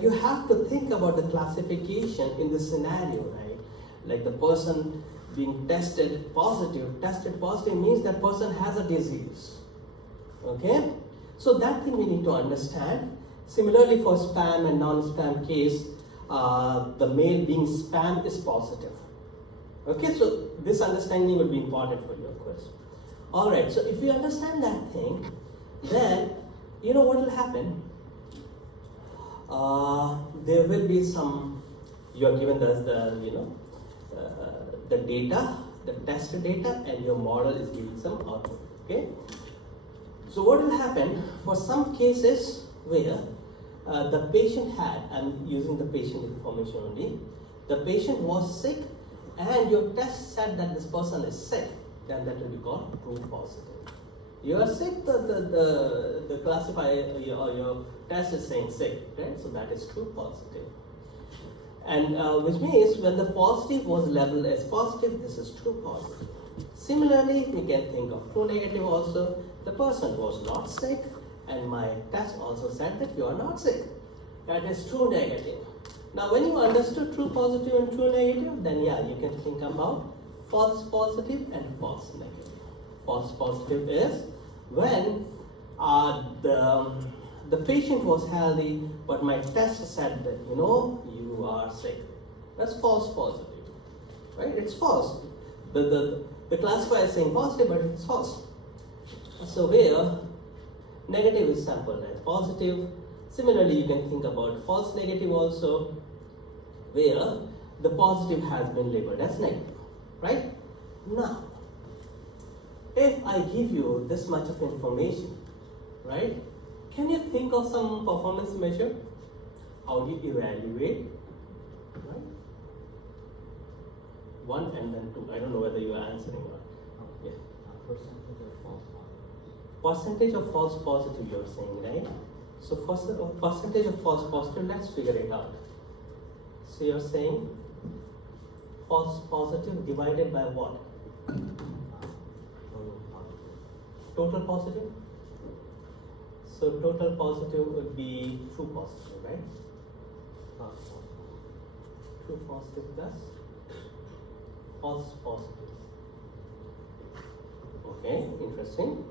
you have to think about the classification in this scenario, right? Like the person being tested positive means that person has a disease. Okay? So that thing we need to understand. Similarly for spam and non-spam case, the mail being spam is positive. Okay, so this understanding would be important for you, of course. Alright, so if you understand that thing, then you know what will happen? There will be some, you are given the data, the test data, and your model is giving some output. Okay. So what will happen for some cases where the patient had, I'm using the patient information only, the patient was sick and your test said that this person is sick, then that will be called true positive. You are sick, the classifier or your test is saying sick, right? So that is true positive. And which means when the positive was labeled as positive, this is true positive. Similarly, we can think of true negative also. The person was not sick and my test also said that you are not sick. That is true negative. Now when you understood true positive and true negative, then yeah, you can think about false positive and false negative. False positive is when the patient was healthy, but my test said that you are sick. That's false positive, right? It's false. The classifier is saying positive, but it's false. So where negative is sampled as positive. Similarly, you can think about false negative also, where the positive has been labeled as negative, right? Now, if I give you this much of information, right? Can you think of some performance measure? How do you evaluate? Right? 1 and then 2. I don't know whether you are answering or not. Yeah. Percentage of false positives. Percentage of false positive you are saying, right? So first percentage of false positive, let's figure it out. So you are saying false positive divided by what? Total positive? So total positive would be true positive, right? True positive plus false positive. Okay, interesting.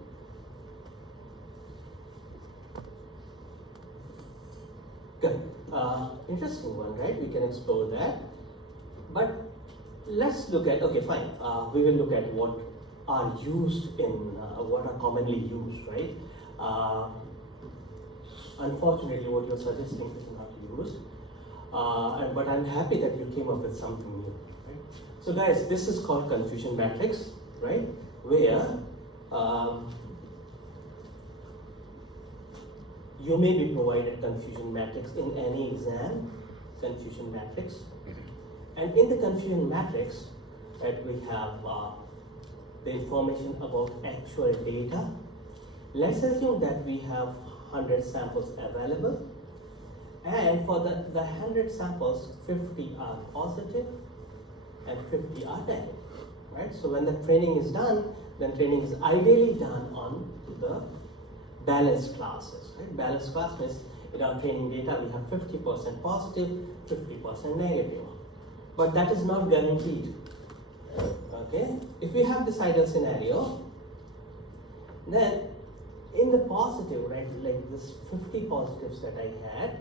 Good. Interesting one, right? We can explore that. But let's look at, okay, fine. We will look at what are used in, what are commonly used, right? Unfortunately, what you're suggesting is not used. But I'm happy that you came up with something new, right? So guys, this is called confusion matrix, right? Where you may be provided confusion matrix in any exam, confusion matrix. And in the confusion matrix, right, we have the information about actual data. Let's assume that we have 100 samples available. And for the 100 samples, 50 are positive and 50 are negative, right? So when the training is done, then training is ideally done on the balanced classes, right? Balanced class means in our training data, we have 50% positive, 50% negative. But that is not guaranteed, okay? If we have this ideal scenario, then in the positive, right, like this 50 positives that I had,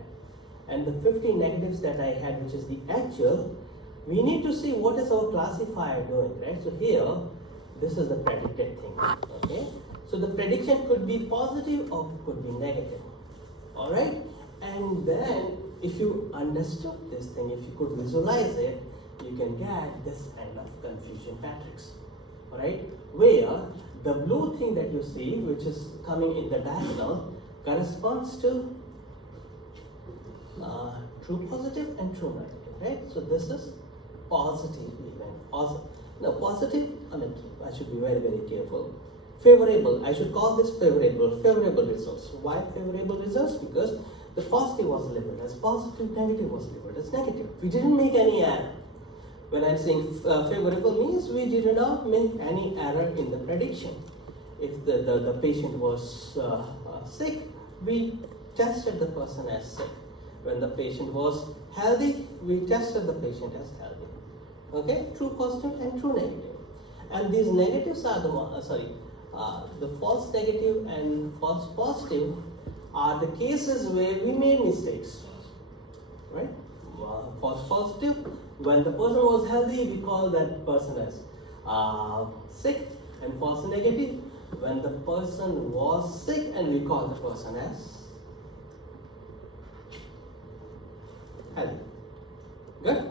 and the 50 negatives that I had, which is the actual, we need to see what is our classifier doing, right? So here, this is the predicted thing, okay? So the prediction could be positive or could be negative, all right? And then if you understood this thing, if you could visualize it, you can get this kind of confusion matrix, all right? Where the blue thing that you see, which is coming in the diagonal, corresponds to true positive and true negative, right? So this is positive event. No, positive, I mean, I should be very, very careful. Favorable, I should call this favorable results. Why favorable results? Because the positive was labeled as positive, negative was labeled as negative. We didn't make any error. When I'm saying favorable means we did not make any error in the prediction. If the patient was sick, we tested the person as sick. When the patient was healthy, we tested the patient as healthy. Okay, true positive and true negative. And these negatives are the false negative and false positive are the cases where we made mistakes, right? False positive, when the person was healthy, we call that person as sick, and false negative, when the person was sick and we call the person as healthy. Good?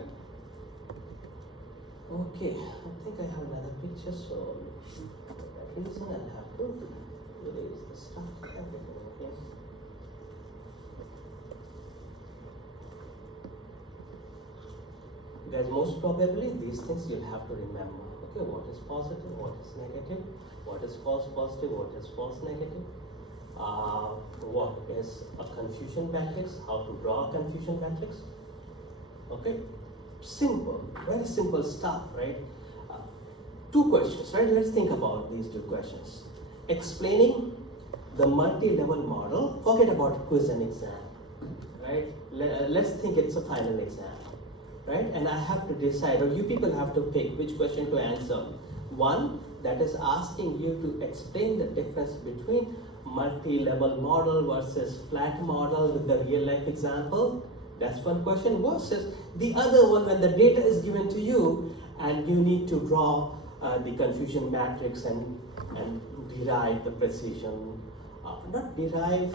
Okay, I think I have another picture, so for that reason I'll have to erase the stuff, everything, okay? Guys, most probably these things you'll have to remember. Okay, what is positive, what is negative, what is false positive, what is false negative, what is a confusion matrix, how to draw a confusion matrix. Okay, simple, very simple stuff, right? Two questions, right? Let's think about these two questions. Explaining the multi-level model, forget about quiz and exam, right? Let's think it's a final exam, right? And I have to decide, or you people have to pick which question to answer. One that is asking you to explain the difference between multi-level model versus flat model with the real life example. That's one question, versus the other one when the data is given to you and you need to draw the confusion matrix and derive the precision, not derive,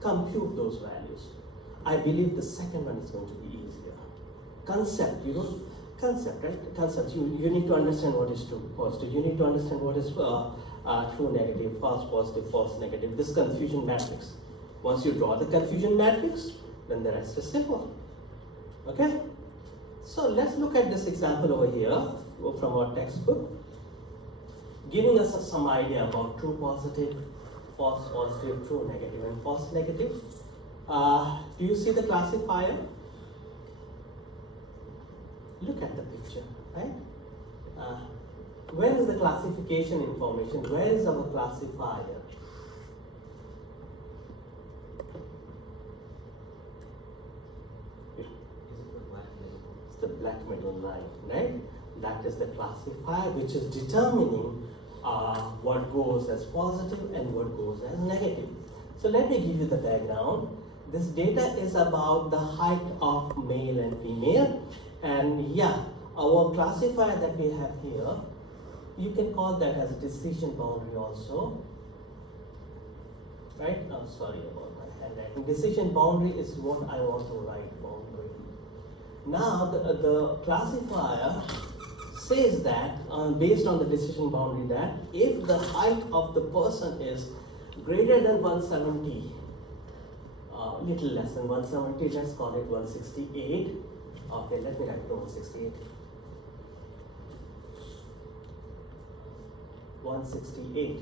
compute those values. I believe the second one is going to be easier. Concept, right? Concept, you need to understand what is true positive, you need to understand what is true negative, false positive, false negative, this confusion matrix. Once you draw the confusion matrix, then the rest is simple. Okay? So let's look at this example over here from our textbook, giving us some idea about true positive, false positive, true negative, and false negative. Do you see the classifier? Look at the picture, right? Where is the classification information? Where is our classifier? It's the black middle line, right? That is the classifier which is determining what goes as positive and what goes as negative. So let me give you the background. This data is about the height of male and female, and yeah, our classifier that we have here, you can call that as decision boundary also, right? Oh, sorry about my handwriting. Decision boundary is what I want to write boundary. Now the classifier says that based on the decision boundary, that if the height of the person is greater than 170, little less than 170, let's call it 168. Okay, let me write to 168. 168.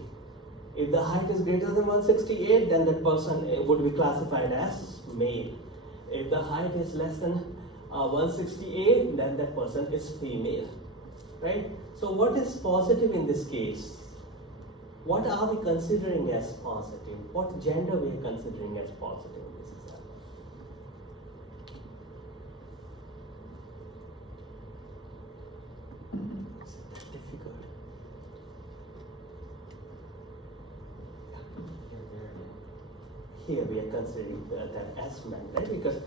If the height is greater than 168, then that person would be classified as male. If the height is less than 168, then that person is female, right? So what is positive in this case? What are we considering as positive? What gender we are considering as positive in this example? Is it that difficult? Here we are considering that as men, right? Because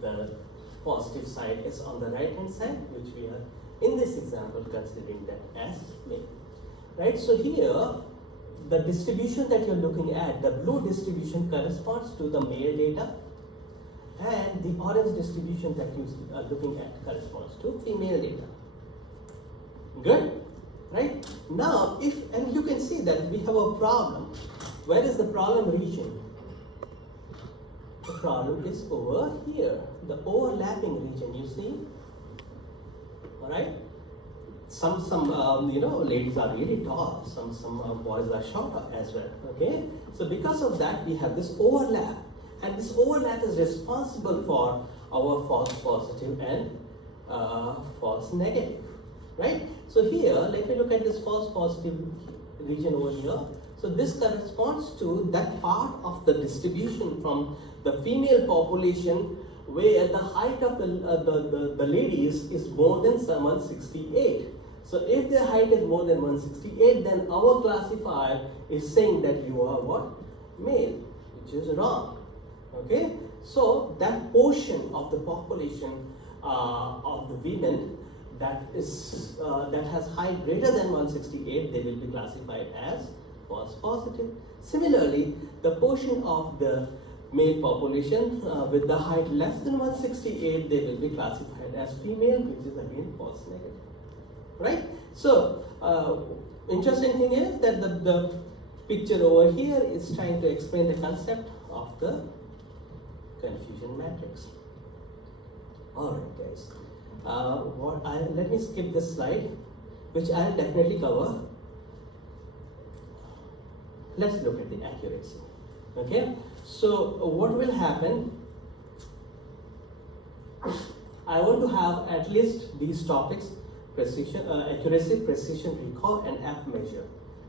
the positive side is on the right hand side, which we are in this example considering that as male. Right? So here the distribution that you're looking at, the blue distribution corresponds to the male data, and the orange distribution that you are looking at corresponds to female data. Good? Right? Now, and you can see that we have a problem. Where is the problem region? The problem is over here, the overlapping region, you see? Alright? Some ladies are really tall, some boys are shorter as well, okay? So because of that, we have this overlap, and this overlap is responsible for our false positive and false negative, right? So here, let me look at this false positive region over here. So this corresponds to that part of the distribution from the female population where the height of the ladies is more than 168. So if their height is more than 168, then our classifier is saying that you are what? Male, which is wrong. Okay? So that portion of the population of the women that has height greater than 168, they will be classified as false positive. Similarly, the portion of the male population with the height less than 168, they will be classified as female, which is again false negative. Right? So, interesting thing is that the picture over here is trying to explain the concept of the confusion matrix. Alright guys, let me skip this slide, which I'll definitely cover. Let's look at the accuracy. Okay, so what will happen? I want to have at least these topics: precision, accuracy, precision, recall, and F measure.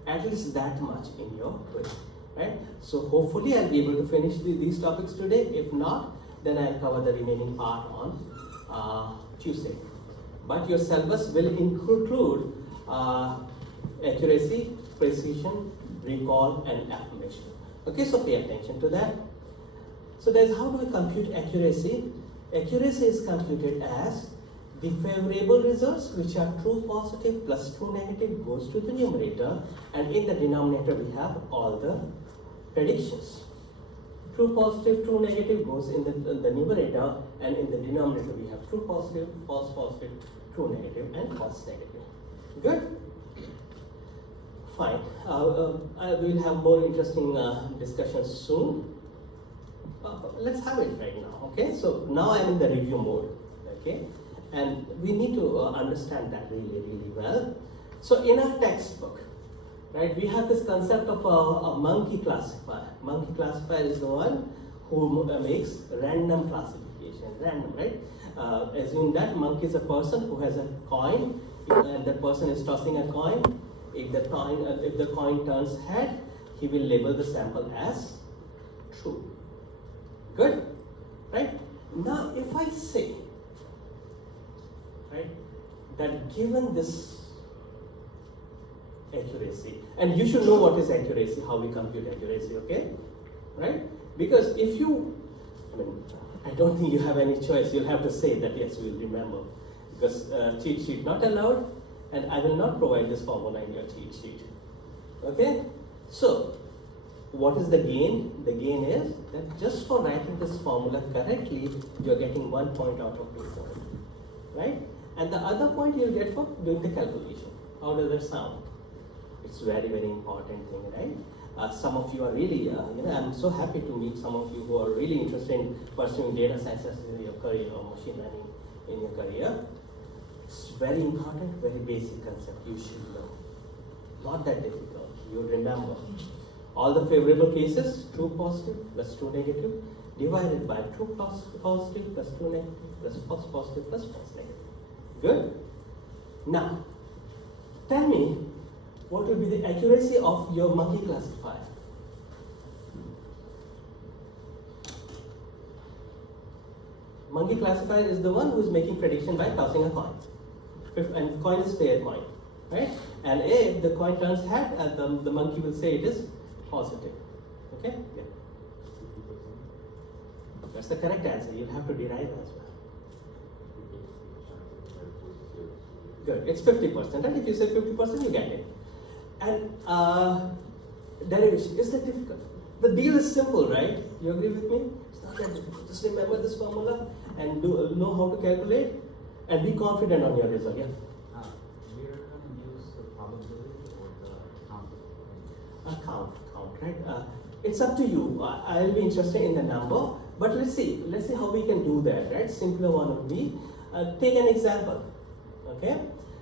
At least that much in your quiz, right? So hopefully I'll be able to finish these topics today. If not, then I'll cover the remaining part on Tuesday. But your syllabus will include accuracy, precision, recall, and F measure. Okay, so pay attention to that. So guys, how do we compute accuracy? Accuracy is computed as the favorable results, which are true positive plus true negative, goes to the numerator, and in the denominator we have all the predictions. True positive, true negative goes in the numerator, and in the denominator we have true positive, false positive, true negative, and false negative. Good? Fine. We will have more interesting discussions soon. Let's have it right now. Okay. So now I'm in the review mode. Okay, and we need to understand that really well. So in our textbook, right, we have this concept of a monkey classifier. Monkey classifier is the one who makes random classification. Random, right? Assume that monkey is a person who has a coin, and that person is tossing a coin. If the coin turns head, he will label the sample as true. Good, right? Now, if I say, right, that given this accuracy, and you should know what is accuracy, how we compute accuracy, okay? Right? Because if you, I don't think you have any choice. You'll have to say that yes, we'll remember, because cheat sheet not allowed. And I will not provide this formula in your cheat sheet. Okay? So, what is the gain? The gain is that just for writing this formula correctly, you are getting 1 point out of 2 points. Right? And the other point you'll get for doing the calculation. How does that sound? It's very important thing, right? Some of you are really, I'm so happy to meet some of you who are really interested in pursuing data sciences in your career or machine learning in your career. It's very important, very basic concept you should know. Not that difficult. You remember. All the favorable cases, true positive plus true negative, divided by true positive plus true negative plus false positive plus false negative. Good? Now, tell me, what will be the accuracy of your monkey classifier? Monkey classifier is the one who is making prediction by tossing a coin. And coin is fair coin, right? And if the coin turns head, the monkey will say it is positive. Okay? Yeah. That's the correct answer. You'll have to derive as well. Good. It's 50%, and if you say 50%, you get it. And derivation, is that difficult? The deal is simple, right? You agree with me? It's not that difficult. Just remember this formula and know how to calculate and be confident on your result. Yeah. We're going to use the probability or the count. Count, right? It's up to you. I'll be interested in the number, but let's see how we can do that, right? Simpler one would be, take an example, okay?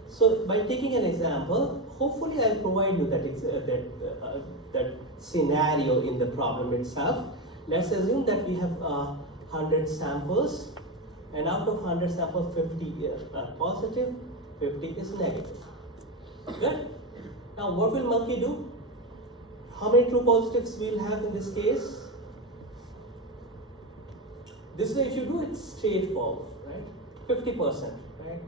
So by taking an example, hopefully I'll provide you that scenario in the problem itself. Let's assume that we have 100 samples, and out of 100 samples, 50 are positive, 50 is negative. Good? Now what will monkey do? How many true positives we'll have in this case? This way if you do it straightforward, right? 50%, right?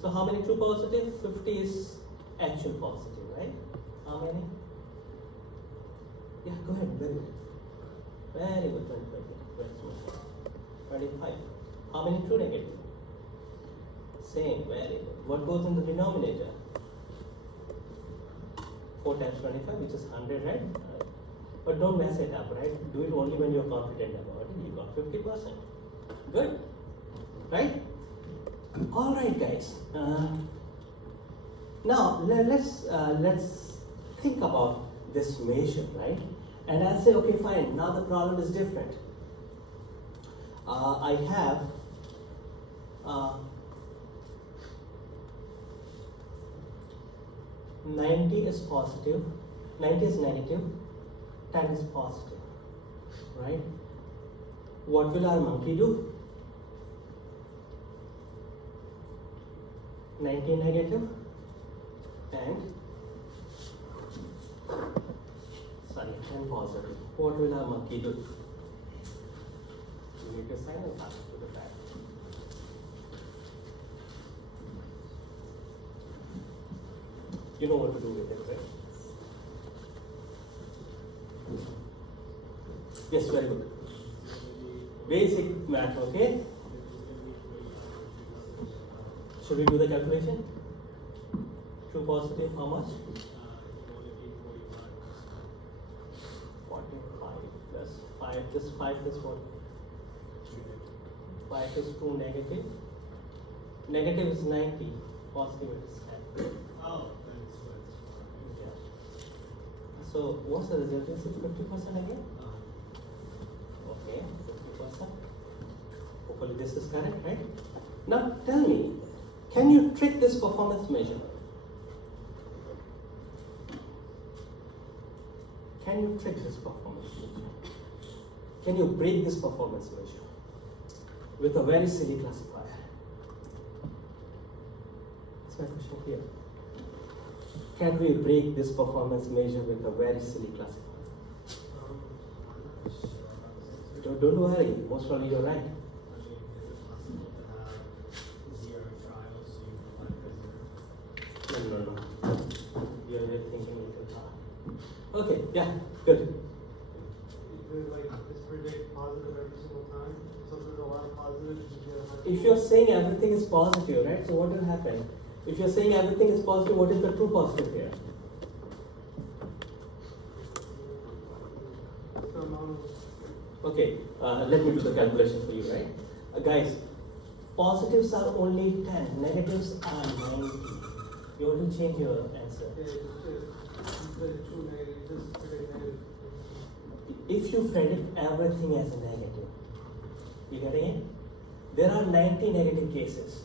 So how many true positive? 50 is actual positive, right? How many? Yeah, go ahead, very good. Very good, 25. How many true negative? Same, very good. What goes in the denominator? 4 times 25, which is 100, right? But don't mess it up, right? Do it only when you're confident about it. You got 50%. Good? Right? All right, guys. Now let's think about this measure, right? And I'll say, okay, fine. Now the problem is different. I have 90 is positive, 90 is negative, 10 is positive, right? What will our monkey do? 90 negative and 10 positive. What will our monkey do? You need to sign and pass it to the back. You know what to do with it, right? Yes, very good. Basic math, okay? Should we do the calculation? True positive, how much? 45 plus 5 plus 5 plus what? 5 is 2 negative. Negative is 90, positive is 10. Oh, that's Yeah. So what's the result? Is it 50% again? Okay, 50%. Hopefully this is correct, right? Now tell me, can you trick this performance measure? Can you trick this performance measure? Can you break this performance measure with a very silly classifier? That's my question here. Can we break this performance measure with a very silly classifier? Don't worry, most probably you're right. No. You're thinking a little hard. Okay, yeah, good. Just predict positive every single time. So if there's a lot of positive, you should get a high. If you're saying everything is positive, right? So what will happen? If you're saying everything is positive, what is the true positive here? The amount of Okay, let me do the calculation for you, right? Guys, positives are only 10, negatives are 90. You want to change your answer. If you predict everything as a negative, you getting it? There are 90 negative cases,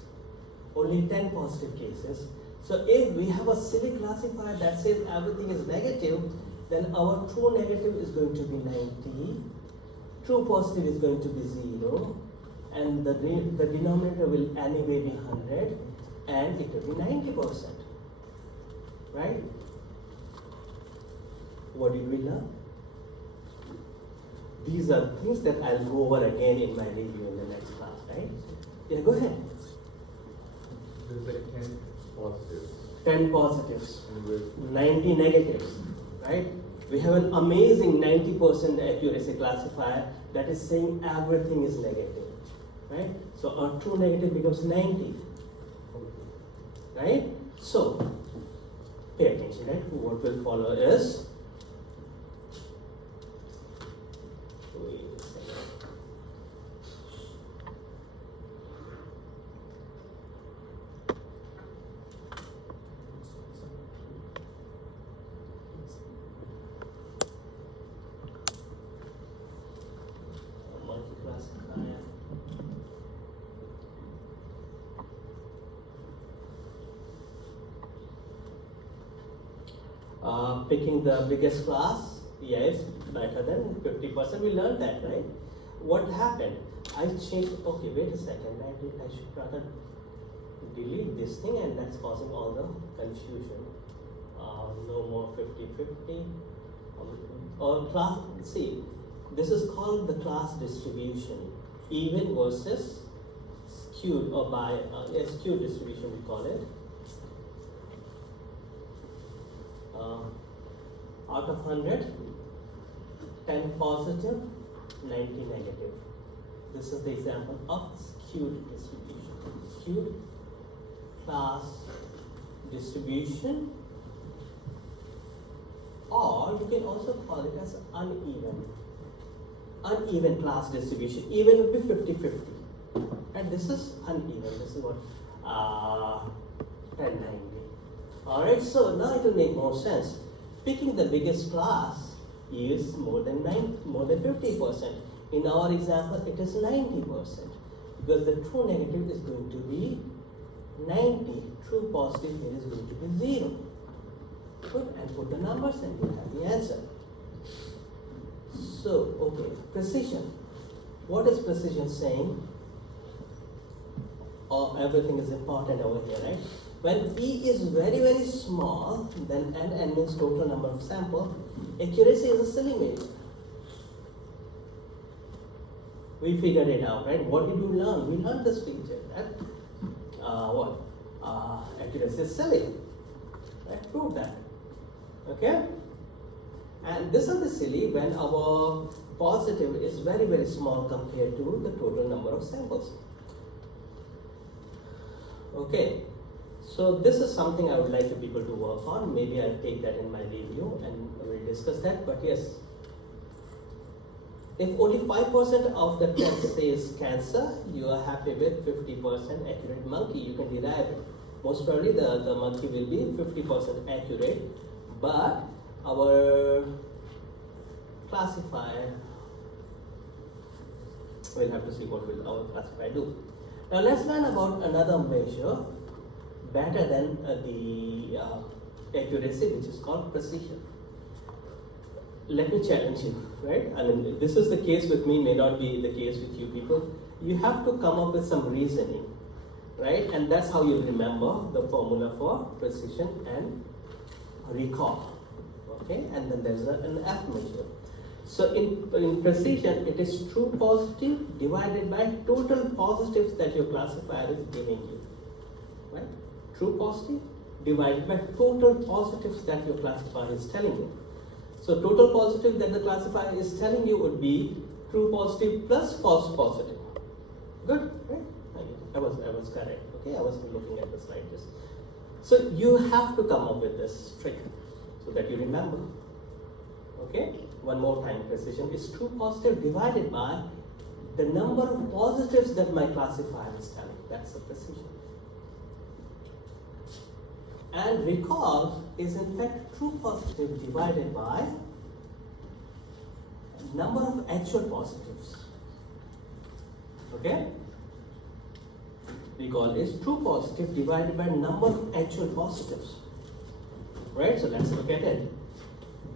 only 10 positive cases. So if we have a silly classifier that says everything is negative, then our true negative is going to be 90, true positive is going to be 0, and the denominator will anyway be 100, and it will be 90%. Right? What did we learn? These are things that I'll go over again in my review in the next class, right? Yeah, go ahead. There's like 10 positives. 10 positives, And with 90 negatives, right? We have an amazing 90% accuracy classifier that is saying everything is negative, right? So a true negative becomes 90, right? So pay attention, right? What will follow is, wait a second. Multi-classifier. Picking the biggest class, yes, better than 50%. We learned that, right? What happened? I changed. Okay, wait a second. I should rather delete this thing, and that's causing all the confusion. No more 50-50. Or class. See, this is called the class distribution, even versus skewed, or by skewed distribution we call it. Out of 100, 10 positive, 90 negative. This is the example of skewed distribution. Skewed class distribution, or you can also call it as uneven. Uneven class distribution. Even would be 50-50. And this is uneven. This is what 10-90. Alright, so now it will make more sense. Picking the biggest class is more than 50%. In our example, it is 90%. Because the true negative is going to be 90. True positive here is going to be 0. Good, and put the numbers and you have the answer. So, okay, precision. What is precision saying? Oh, everything is important over here, right? When P is very, very small, then N means total number of samples. Accuracy is a silly measure. We figured it out, right? What did we learn? We learned this feature, that accuracy is silly. Right? Prove that. Okay? And this will be silly when our positive is very, very small compared to the total number of samples. Okay, so this is something I would like the people to work on. Maybe I'll take that in my review and we'll discuss that. But yes, if only 5% of the test says cancer, you are happy with 50% accurate monkey, you can derive it. Most probably the monkey will be 50% accurate, but our classifier, we'll have to see what will our classifier do. Now let's learn about another measure better than the accuracy, which is called precision. Let me challenge you, right? I mean, this is the case with me, may not be the case with you people. You have to come up with some reasoning, right? And that's how you remember the formula for precision and recall, okay? And then there's an F measure. So in precision, it is true positive divided by total positives that your classifier is giving you, right? True positive divided by total positives that your classifier is telling you. So total positive that the classifier is telling you would be true positive plus false positive. Good, right? I was correct. Okay, I was looking at the slide just. So you have to come up with this trick so that you remember. Okay, one more time. Precision is true positive divided by the number of positives that my classifier is telling. That's the precision. And recall is in fact true positive divided by number of actual positives. Okay? Recall is true positive divided by number of actual positives. Right? So let's look at it.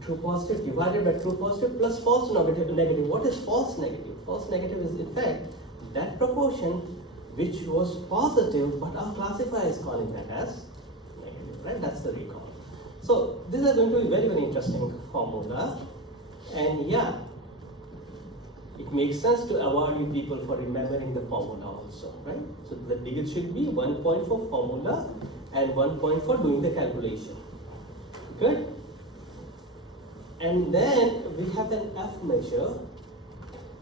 True positive divided by true positive plus false negative. What is false negative? False negative is in fact that proportion which was positive, but our classifier is calling that as negative, right? That's the recall. So these are going to be very, very interesting formula. And yeah, it makes sense to award you people for remembering the formula also, right? So the digit should be 1 point for formula and 1 point for doing the calculation. Good? And then we have an F measure.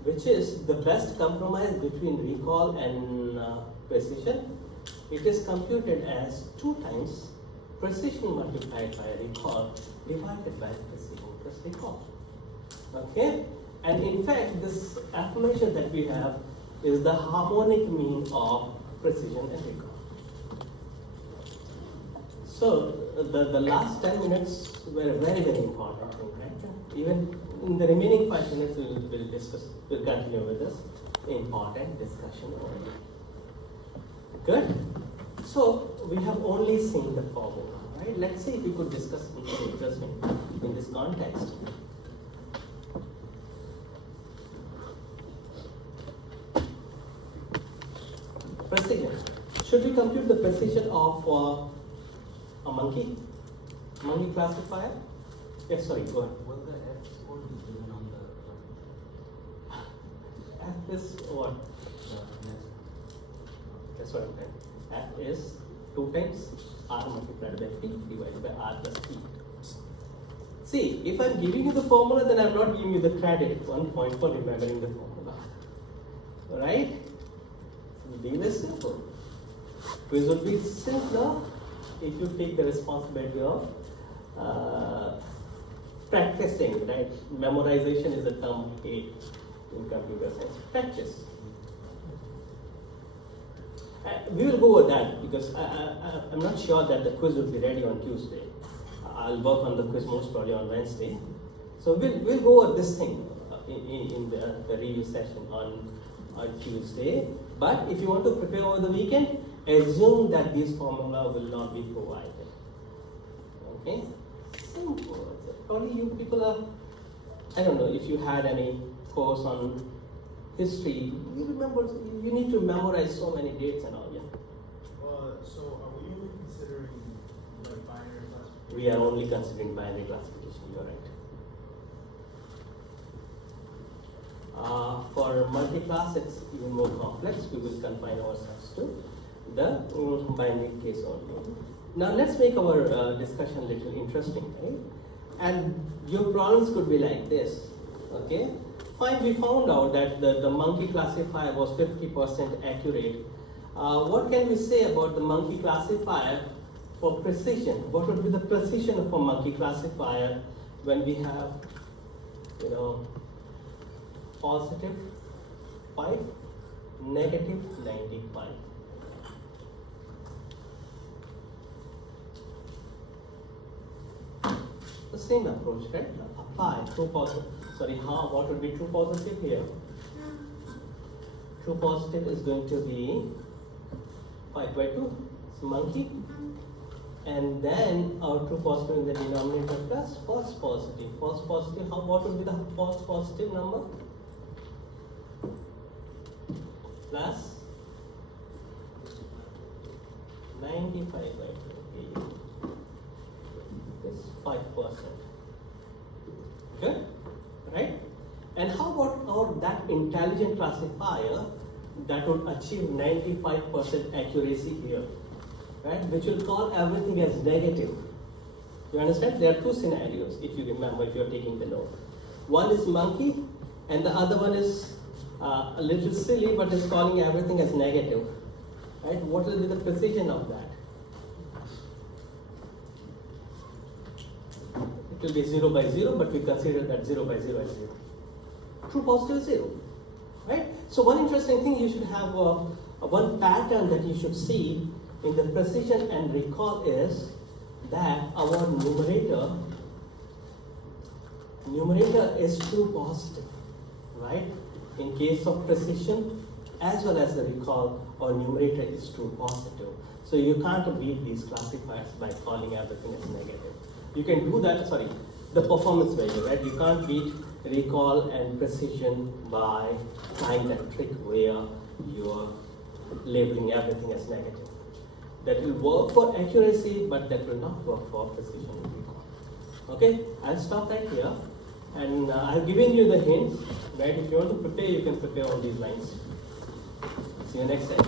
which is the best compromise between recall and precision. It is computed as 2 times precision multiplied by recall divided by precision plus recall. Okay? And in fact, this affirmation that we have is the harmonic mean of precision and recall. So the last 10 minutes were very, very important thing, right? Even in the remaining 5 minutes we'll continue with this important discussion only. Good? So we have only seen the formula, right? Let's see if we could discuss something interesting in this context. Precision. Should we compute the precision of a monkey classifier? Yes, sorry, go ahead. Will the F score be given on the F is what? next? That's what I'm saying. F is 2 times R multiplied by T divided by R plus T. See, if I'm giving you the formula, then I'm not giving you the credit, 1 point for remembering the formula. Right? Deal is simple. Quiz would be simpler if you take the responsibility of practicing, right? Memorization is a term in computer science. Practice. We will go over that because I'm not sure that the quiz will be ready on Tuesday. I'll work on the quiz most probably on Wednesday. So we'll go over this thing in the review session on Tuesday. But if you want to prepare over the weekend, assume that this formula will not be provided. Okay? Simple. Probably you people are, I don't know if you had any course on history, you need to memorize so many dates and all, yeah. So are we only considering like binary classification? We are only considering binary classification, you're right. For multi-class, it's even more complex. We will confine ourselves to the binary case only. Now let's make our discussion a little interesting, right? And your problems could be like this, okay? Fine, we found out that the monkey classifier was 50% accurate. What can we say about the monkey classifier for precision? What would be the precision of a monkey classifier when we have, positive 5, negative 95? The same approach, right? Apply true positive. What would be true positive here? True positive is going to be 5 by 2. It's monkey. And then our true positive in the denominator plus false positive. False positive, what would be the false positive number? Plus 95 by 2. Okay. This 5%. Good? Right? And how about that intelligent classifier that would achieve 95% accuracy here? Right? Which will call everything as negative. You understand? There are 2 scenarios, if you remember, if you're taking the note. One is monkey, and the other one is a little silly, but is calling everything as negative. Right? What will be the precision of that? It will be 0 by 0, but we consider that 0 by 0 as 0. True positive 0. Right? So one interesting thing, you should have one pattern that you should see in the precision and recall is that our numerator is true positive. Right? In case of precision as well as the recall, our numerator is true positive. So you can't beat these classifiers by calling everything as negative. You can do that, the performance value, right? You can't beat recall and precision by trying that trick where you're labeling everything as negative. That will work for accuracy, but that will not work for precision and recall. Okay, I'll stop right here. And I've given you the hints, right? If you want to prepare, you can prepare on these lines. See you next time.